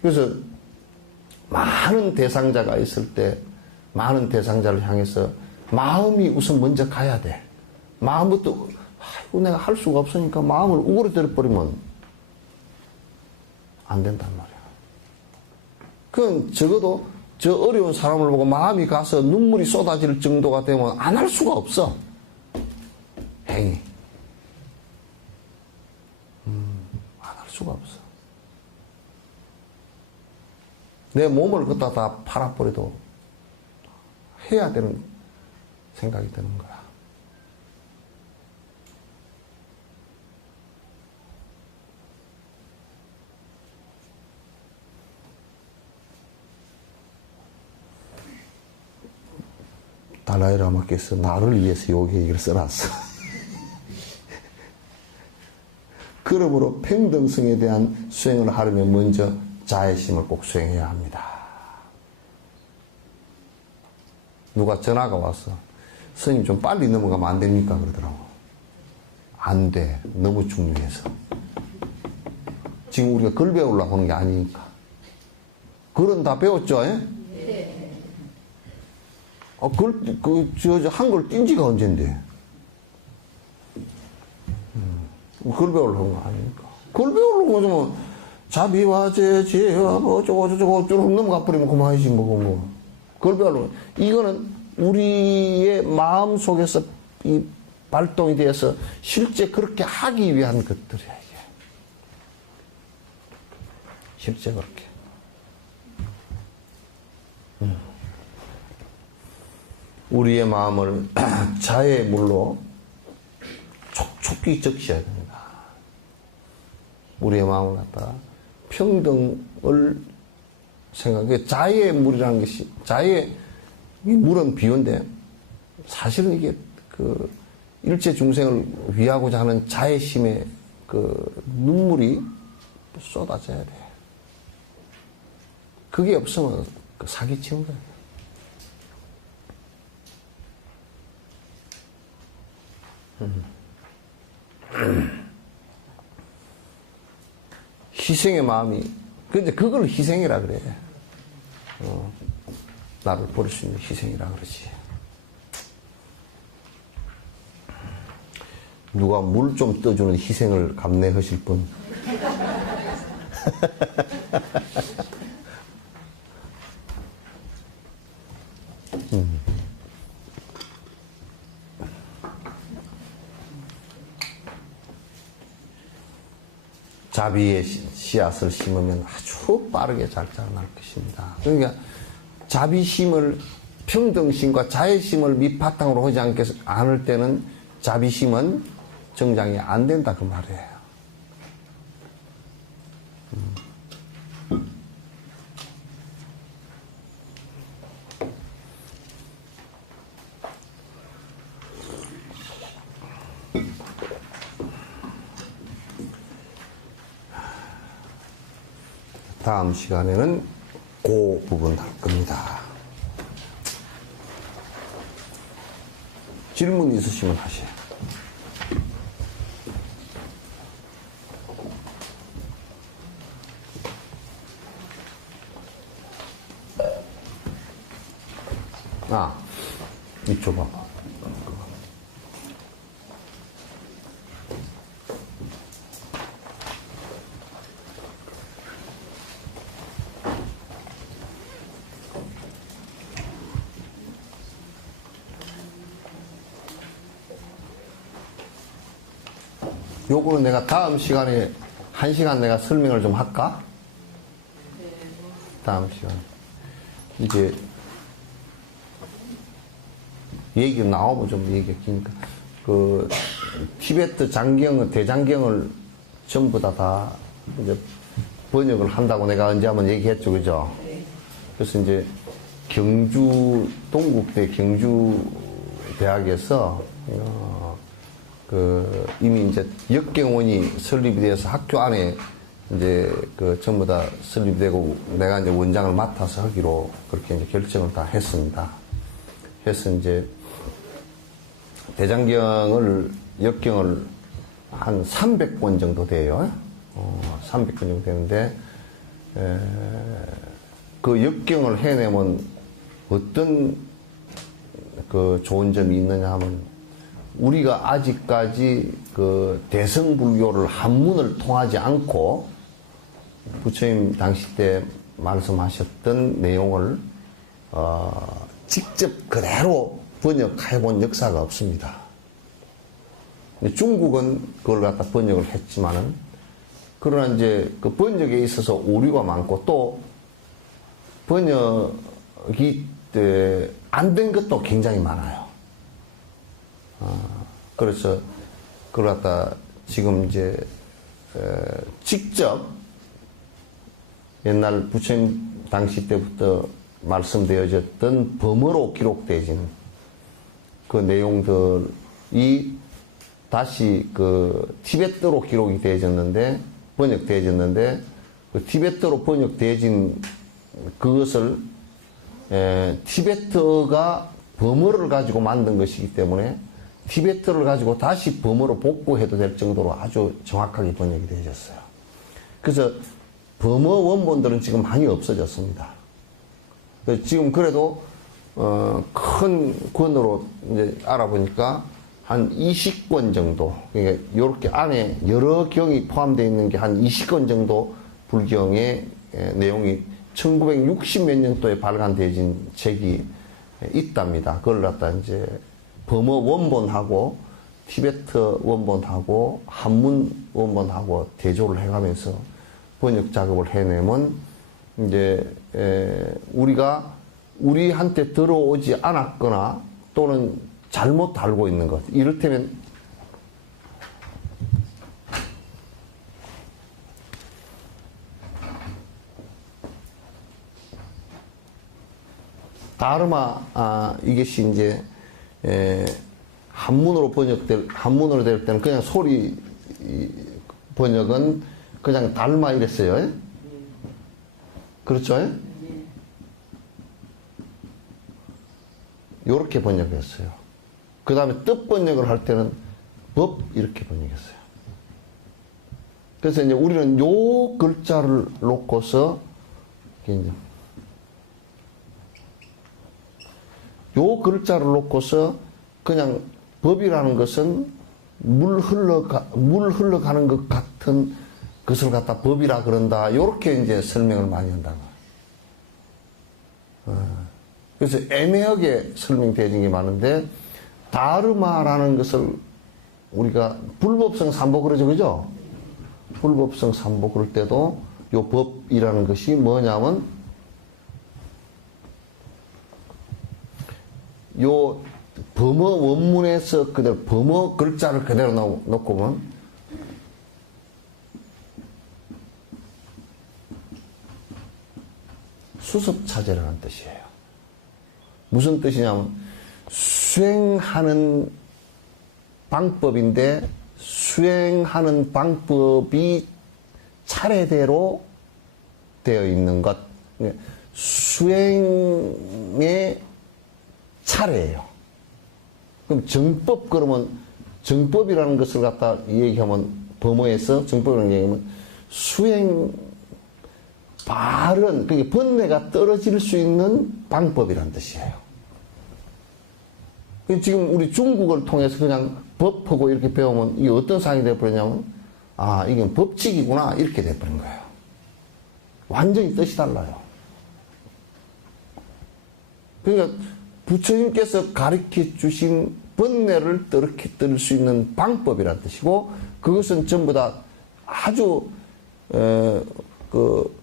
그래서 많은 대상자가 있을 때 많은 대상자를 향해서 마음이 우선 먼저 가야 돼. 마음부터 아이고 내가 할 수가 없으니까 마음을 우그러뜨려 버리면 안 된단 말이야. 그건 적어도 저 어려운 사람을 보고 마음이 가서 눈물이 쏟아질 정도가 되면 안 할 수가 없어. 행위. 안 할 수가 없어. 내 몸을 갖다 다 팔아버려도 해야 되는 생각이 드는 거야. 달라이라마께서 나를 위해서 요 얘기를 써놨어. 그러므로 평등성에 대한 수행을 하려면 먼저 자애심을 꼭 수행해야 합니다. 누가 전화가 왔어. 스님 좀 빨리 넘어가면 안 됩니까? 그러더라고. 안 돼. 너무 중요해서. 지금 우리가 글 배우려고 하는 게 아니니까. 글은 다 배웠죠? 네. 한글 띈 지가 언젠데. 글 배우려고 하는 거 아니니까. 글 배우려고 하면 자비와 제와 뭐 어쩌고 쭉 넘어가 버리면 그만이지 뭐. 글 배우려고. 이거는 우리의 마음 속에서 이 발동이 되어서 실제 그렇게 하기 위한 것들이야, 이게. 실제 그렇게. 우리의 마음을 자의 물로 촉촉히 적셔야 됩니다. 우리의 마음을 갖다가 평등을 생각해. 자의 물이라는 것이, 자의 이 물은 비유인데, 사실은 이게 그 일체 중생을 위하고자 하는 자애심의 그 눈물이 쏟아져야 돼. 그게 없으면 그 사기치는 거야. 희생의 마음이, 근데 그걸 희생이라 그래. 나를 버릴 수 있는 희생이라 그러지. 누가 물 좀 떠주는 희생을 감내하실 분. 자비의 씨앗을 심으면 아주 빠르게 잘 자라날 것입니다. 그러니까 자비심을, 평등심과 자애심을 밑바탕으로 하지 않을 때는 자비심은 정장이 안 된다 그 말이에요. 다음 시간에는 그 부분 할 겁니다. 질문 있으시면 하세요. 이쪽 봐봐. 요거는 내가 다음 시간에 1시간 내가 설명을 좀 할까? 다음 시간. 이제 얘기 나오면 좀 얘기가 기니까. 그, 티베트 장경, 대장경을 전부 다 이제 번역을 한다고 내가 언제 한번 얘기했죠. 그죠? 그래서 이제 경주, 동국대 경주대학에서, 이미 이제 역경원이 설립이 돼서 학교 안에 이제 그 전부 다 설립되고 내가 이제 원장을 맡아서 하기로 그렇게 이제 결정을 다 했습니다. 그래서 이제 대장경을, 역경을 한 300권 정도 돼요. 300권 정도 되는데, 그 역경을 해내면 어떤 그 좋은 점이 있느냐 하면, 우리가 아직까지 그 대성불교를 한문을 통하지 않고 부처님 당시 때 말씀하셨던 내용을 직접 그대로 번역해 본 역사가 없습니다. 중국은 그걸 갖다 번역을 했지만은, 그러나 이제 그 번역에 있어서 오류가 많고 또 번역이 안 된 것도 굉장히 많아요. 그래서 그걸 갖다 지금 이제 직접 옛날 부처님 당시 때부터 말씀되어졌던 범어로 기록되어진 그 내용들이 다시 그 티베트로 기록이 되어졌는데, 번역되어졌는데, 그 티베트로 번역되어진 그것을 티베트가 범어를 가지고 만든 것이기 때문에 티베트를 가지고 다시 범어로 복구해도 될 정도로 아주 정확하게 번역이 되어졌어요. 그래서 범어 원본들은 지금 많이 없어졌습니다. 지금 그래도 큰 권으로 이제 알아보니까 한 20권 정도, 그러니까 이렇게 안에 여러 경이 포함되어 있는 게 한 20권 정도 불경의 내용이 1960 몇 년도에 발간되어진 책이 있답니다. 그걸 갖다 이제 범어 원본하고 티베트 원본하고 한문 원본하고 대조를 해가면서 번역 작업을 해내면 이제 우리한테 들어오지 않았거나 또는 잘못 알고 있는 것, 이를테면 다르마, 이것이 이제, 한문으로 될 때는 그냥 소리 번역은 그냥 달마 이랬어요. 그렇죠? 요렇게 번역했어요. 그 다음에 뜻 번역을 할 때는 법 이렇게 번역했어요. 그래서 이제 우리는 요 글자를 놓고서 이제 요 글자를 놓고서 그냥 법이라는 것은 물 흘러가는 것 같은 것을 갖다 법이라 그런다. 요렇게 이제 설명을 많이 한다고. 그래서 애매하게 설명되어진 게 많은데, 다르마라는 것을 우리가 불법성 삼보 그러죠, 그죠? 불법성 삼보 그럴 때도 요 법이라는 것이 뭐냐면, 요 범어 원문에서 그대로 범어 글자를 그대로 놓고 보면 수습차제라는 뜻이에요. 무슨 뜻이냐면 수행하는 방법인데 수행하는 방법이 차례대로 되어 있는 것. 수행의 차례예요. 그럼 정법 그러면 정법이라는 것을 갖다 얘기하면 범어에서 정법이라는 얘기하면 수행 바른 그게 번뇌가 떨어질 수 있는 방법이라는 뜻이에요. 지금 우리 중국을 통해서 그냥 법하고 이렇게 배우면 이게 어떤 상황이 되어버리냐면 이게 법칙이구나 이렇게 되어버린 거예요. 완전히 뜻이 달라요. 그러니까 부처님께서 가르쳐 주신 번뇌를 떨어뜨릴 수 있는 방법이라는 뜻이고, 그것은 전부 다 아주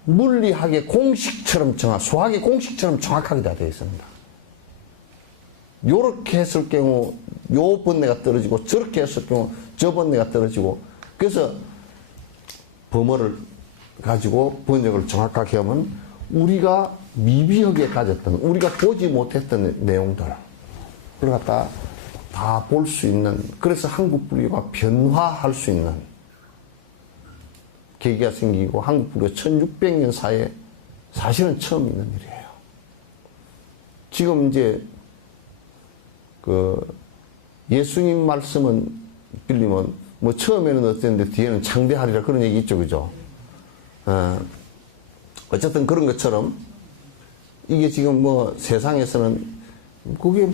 물리학의 공식처럼 수학의 공식처럼 정확하게 다 되어 있습니다. 요렇게 했을 경우 요 번뇌가 떨어지고, 저렇게 했을 경우 저 번뇌가 떨어지고, 그래서 범어를 가지고 번역을 정확하게 하면 우리가 미비하게 가졌던, 우리가 보지 못했던 내용들을 갖다 다 볼 수 있는, 그래서 한국 불교가 변화할 수 있는 계기가 생기고, 한국 불교 1600년 사이에 사실은 처음 있는 일이에요. 지금 이제 예수님 말씀은 빌리면 뭐 처음에는 어땠는데 뒤에는 창대하리라 그런 얘기 있죠, 그죠? 어쨌든 그런 것처럼 이게 지금 뭐 세상에서는 그게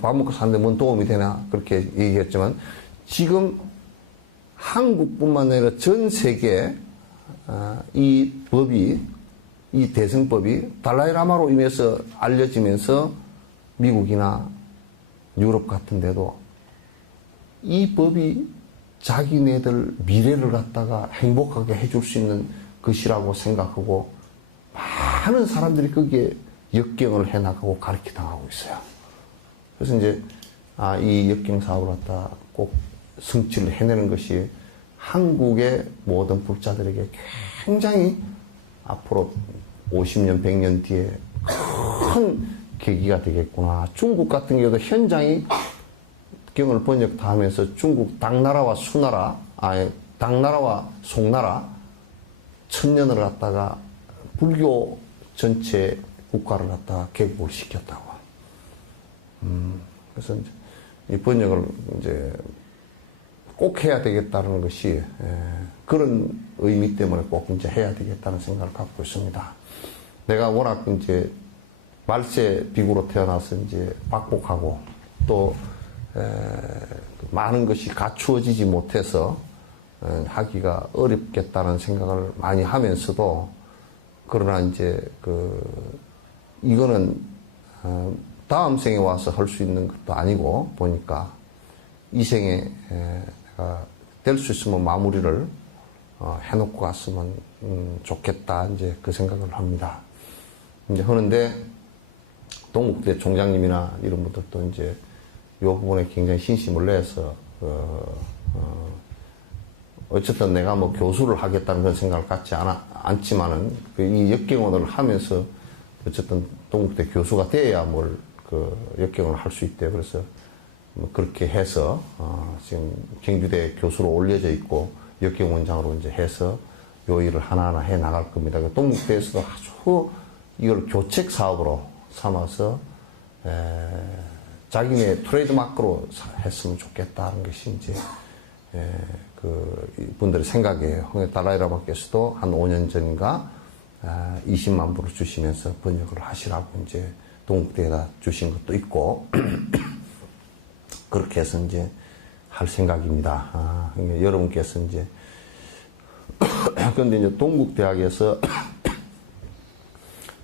밥 먹고 사는데 뭔 도움이 되나 그렇게 얘기했지만, 지금 한국뿐만 아니라 전 세계에 이 법이, 이 대승법이 달라이라마로 인해서 알려지면서 미국이나 유럽 같은 데도 이 법이 자기네들 미래를 갖다가 행복하게 해줄 수 있는 것이라고 생각하고 많은 사람들이 거기에 역경을 해나가고 가르쳐 당하고 있어요. 그래서 이제 이 역경 사업을 갖다 꼭 성취를 해내는 것이 한국의 모든 불자들에게 굉장히 앞으로 50년, 100년 뒤에 큰 계기가 되겠구나. 중국 같은 경우도 현장이 경을 번역 다 하면서 중국 당나라와 수나라, 당나라와 송나라 천년을 갖다가 불교 전체 국가를 갖다가 개국을 시켰다고. 그래서 이제 이 번역을 이제 꼭 해야 되겠다는 것이 그런 의미 때문에 꼭 이제 해야 되겠다는 생각을 갖고 있습니다. 내가 워낙 이제 말세 비구로 태어나서 이제 박복하고 또 많은 것이 갖추어지지 못해서 하기가 어렵겠다는 생각을 많이 하면서도, 그러나 이제 이거는 다음 생에 와서 할 수 있는 것도 아니고 보니까 이 생에 내가 될 수 있으면 마무리를 해놓고 갔으면 좋겠다, 이제 그 생각을 합니다. 이제 하는데 동국대 총장님이나 이런 분들도 이제 이 부분에 굉장히 신심을 내서 어쨌든 내가 뭐 교수를 하겠다는 그런 생각을 갖지 않지만은 이 역경원을 하면서 어쨌든 동국대 교수가 돼야 뭘 역경을 할 수 있대요. 그래서 뭐 그렇게 해서 지금 경주대 교수로 올려져 있고 역경원장으로 이제 해서 요 일을 하나하나 해 나갈 겁니다. 동국대에서도 아주 이걸 교책 사업으로 삼아서 자기네 트레이드마크로 했으면 좋겠다는 것이 이제 분들의 생각이에요. 달라이라마께서도 한 5년 전인가 20만 불을 주시면서 번역을 하시라고 이제 동국대에다 주신 것도 있고 그렇게 해서 이제 할 생각입니다. 그러니까 여러분께서 이제 그런데 이제 동국대학에서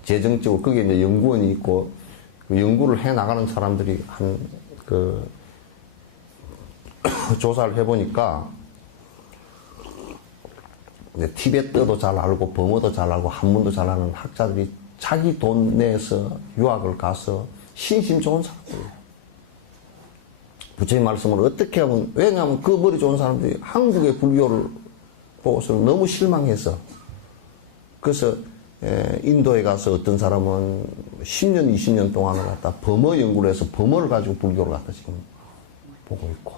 재정적으로 거기에 이제 연구원이 있고 그 연구를 해 나가는 사람들이 조사를 해보니까 티베트어도 잘 알고 범어도 잘 알고 한문도 잘 아는 학자들이 자기 돈 내서 유학을 가서 신심 좋은 사람들이에요. 부처님 말씀을 어떻게 하면, 왜냐하면 그 머리 좋은 사람들이 한국의 불교를 보고서는 너무 실망해서 그래서 인도에 가서 어떤 사람은 10년, 20년 동안을 갖다 범어 연구를 해서 범어를 가지고 불교를 갖다 지금 보고 있고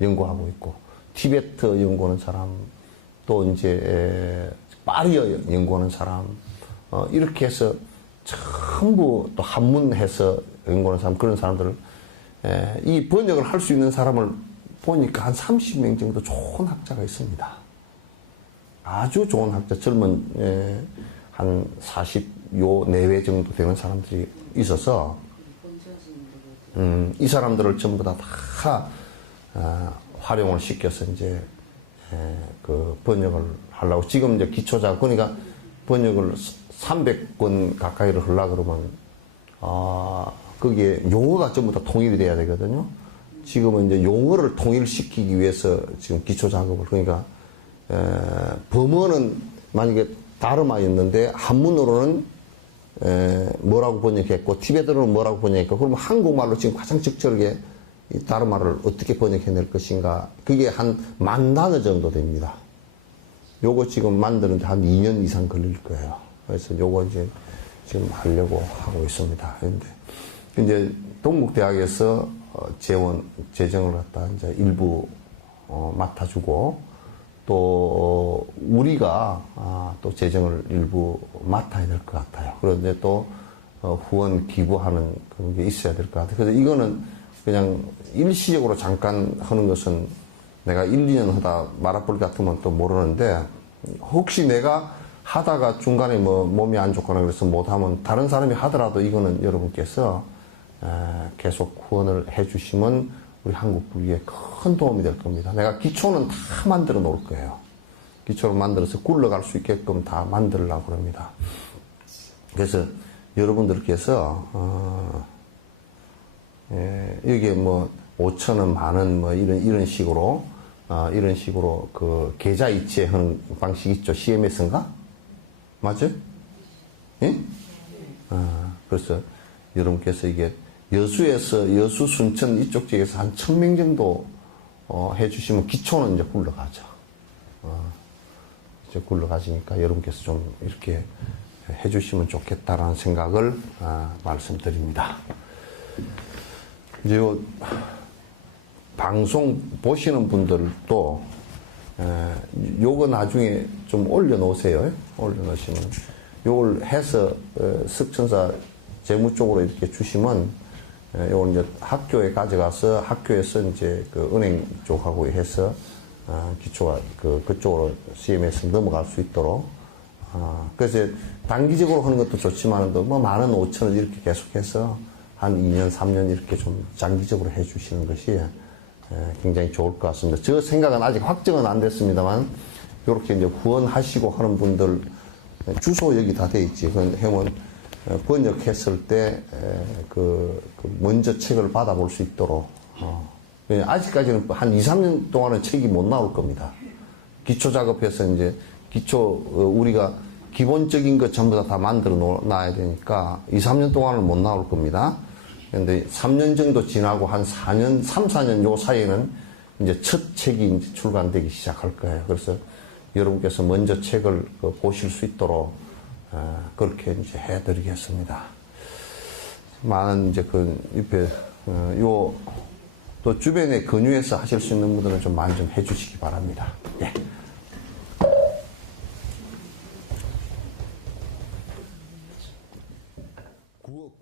연구하고 있고 티베트 연구하는 사람 또 이제 파리어 연구하는 사람 이렇게 해서 전부 또 한문해서 연구하는 사람 그런 사람들을 이 번역을 할 수 있는 사람을 보니까 한 30명 정도 좋은 학자가 있습니다. 아주 좋은 학자 젊은 한 40요 내외 정도 되는 사람들이 있어서 이 사람들을 전부 다 활용을 시켜서 이제 번역을 하려고 지금 이제 기초자 그러니까 번역을 300권 가까이를 하려고 그러면 거기에 용어가 전부 다 통일이 돼야 되거든요. 지금은 이제 용어를 통일시키기 위해서 지금 기초 작업을 그러니까 범어는 만약에 다르마였는데 한문으로는 뭐라고 번역했고 티베트어로는 뭐라고 번역했고 그러면 한국말로 지금 가장 적절하게 이 다르마를 어떻게 번역해낼 것인가 그게 한 10,000단어 정도 됩니다. 요거 지금 만드는데 한 2년 이상 걸릴 거예요. 그래서 요거 이제 지금 하려고 하고 있습니다. 그런데 이제 동국대학에서 재정을 갖다 이제 일부 맡아주고 또 우리가 또 재정을 일부 맡아야 될 것 같아요. 그런데 또 후원 기부하는 그런 게 있어야 될 것 같아요. 그래서 이거는 그냥 일시적으로 잠깐 하는 것은 내가 1, 2년 하다 말아볼 같으면 또 모르는데 혹시 내가 하다가 중간에 뭐 몸이 안 좋거나 그래서 못하면 다른 사람이 하더라도 이거는 여러분께서 계속 후원을 해주시면 우리 한국 불교에 큰 도움이 될 겁니다. 내가 기초는 다 만들어 놓을 거예요. 기초를 만들어서 굴러갈 수 있게끔 다 만들려고 합니다. 그래서 여러분들께서 여기에 뭐 5,000원, 10,000원 뭐 이런 식으로 그 계좌 이체하는 방식 있죠. CMS인가? 맞죠? 예? 그래서 여러분께서 이게 여수, 순천 이쪽 지역에서 한 1,000명 정도 해주시면 기초는 이제 굴러가죠. 이제 굴러가지니까 여러분께서 좀 이렇게 해주시면 좋겠다라는 생각을 말씀드립니다. 이제 요 방송 보시는 분들도 요거 나중에 좀 올려놓으세요. 올려놓으시면 요걸 해서 석천사 재무 쪽으로 이렇게 주시면 요걸 이제 학교에 가져가서 학교에서 이제 그 은행 쪽하고 해서 기초가 그쪽으로 CMS 넘어갈 수 있도록 그래서 단기적으로 하는 것도 좋지만 또 뭐 15,000원 이렇게 계속해서 한 2년, 3년 이렇게 좀 장기적으로 해주시는 것이 굉장히 좋을 것 같습니다. 저 생각은 아직 확정은 안 됐습니다만 이렇게 이제 후원하시고 하는 분들 주소 여기 다 돼 있지. 그 해면 번역했을 때 먼저 책을 받아볼 수 있도록 아직까지는 한 2, 3년 동안은 책이 못 나올 겁니다. 기초 작업해서 이제 우리가 기본적인 것 전부 다 만들어 놔야 되니까 2, 3년 동안은 못 나올 겁니다. 그런데 3년 정도 지나고 한 4년, 3, 4년 요 사이에는 이제 첫 책이 이제 출간되기 시작할 거예요. 그래서 여러분께서 먼저 책을 보실 수 있도록 그렇게 이제 해드리겠습니다. 많은 이제 그 옆에 요 또 주변에 근유해서 하실 수 있는 분들은 좀 많이 좀 해주시기 바랍니다. 예.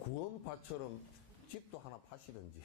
구원파처럼 집도 하나 파시든지.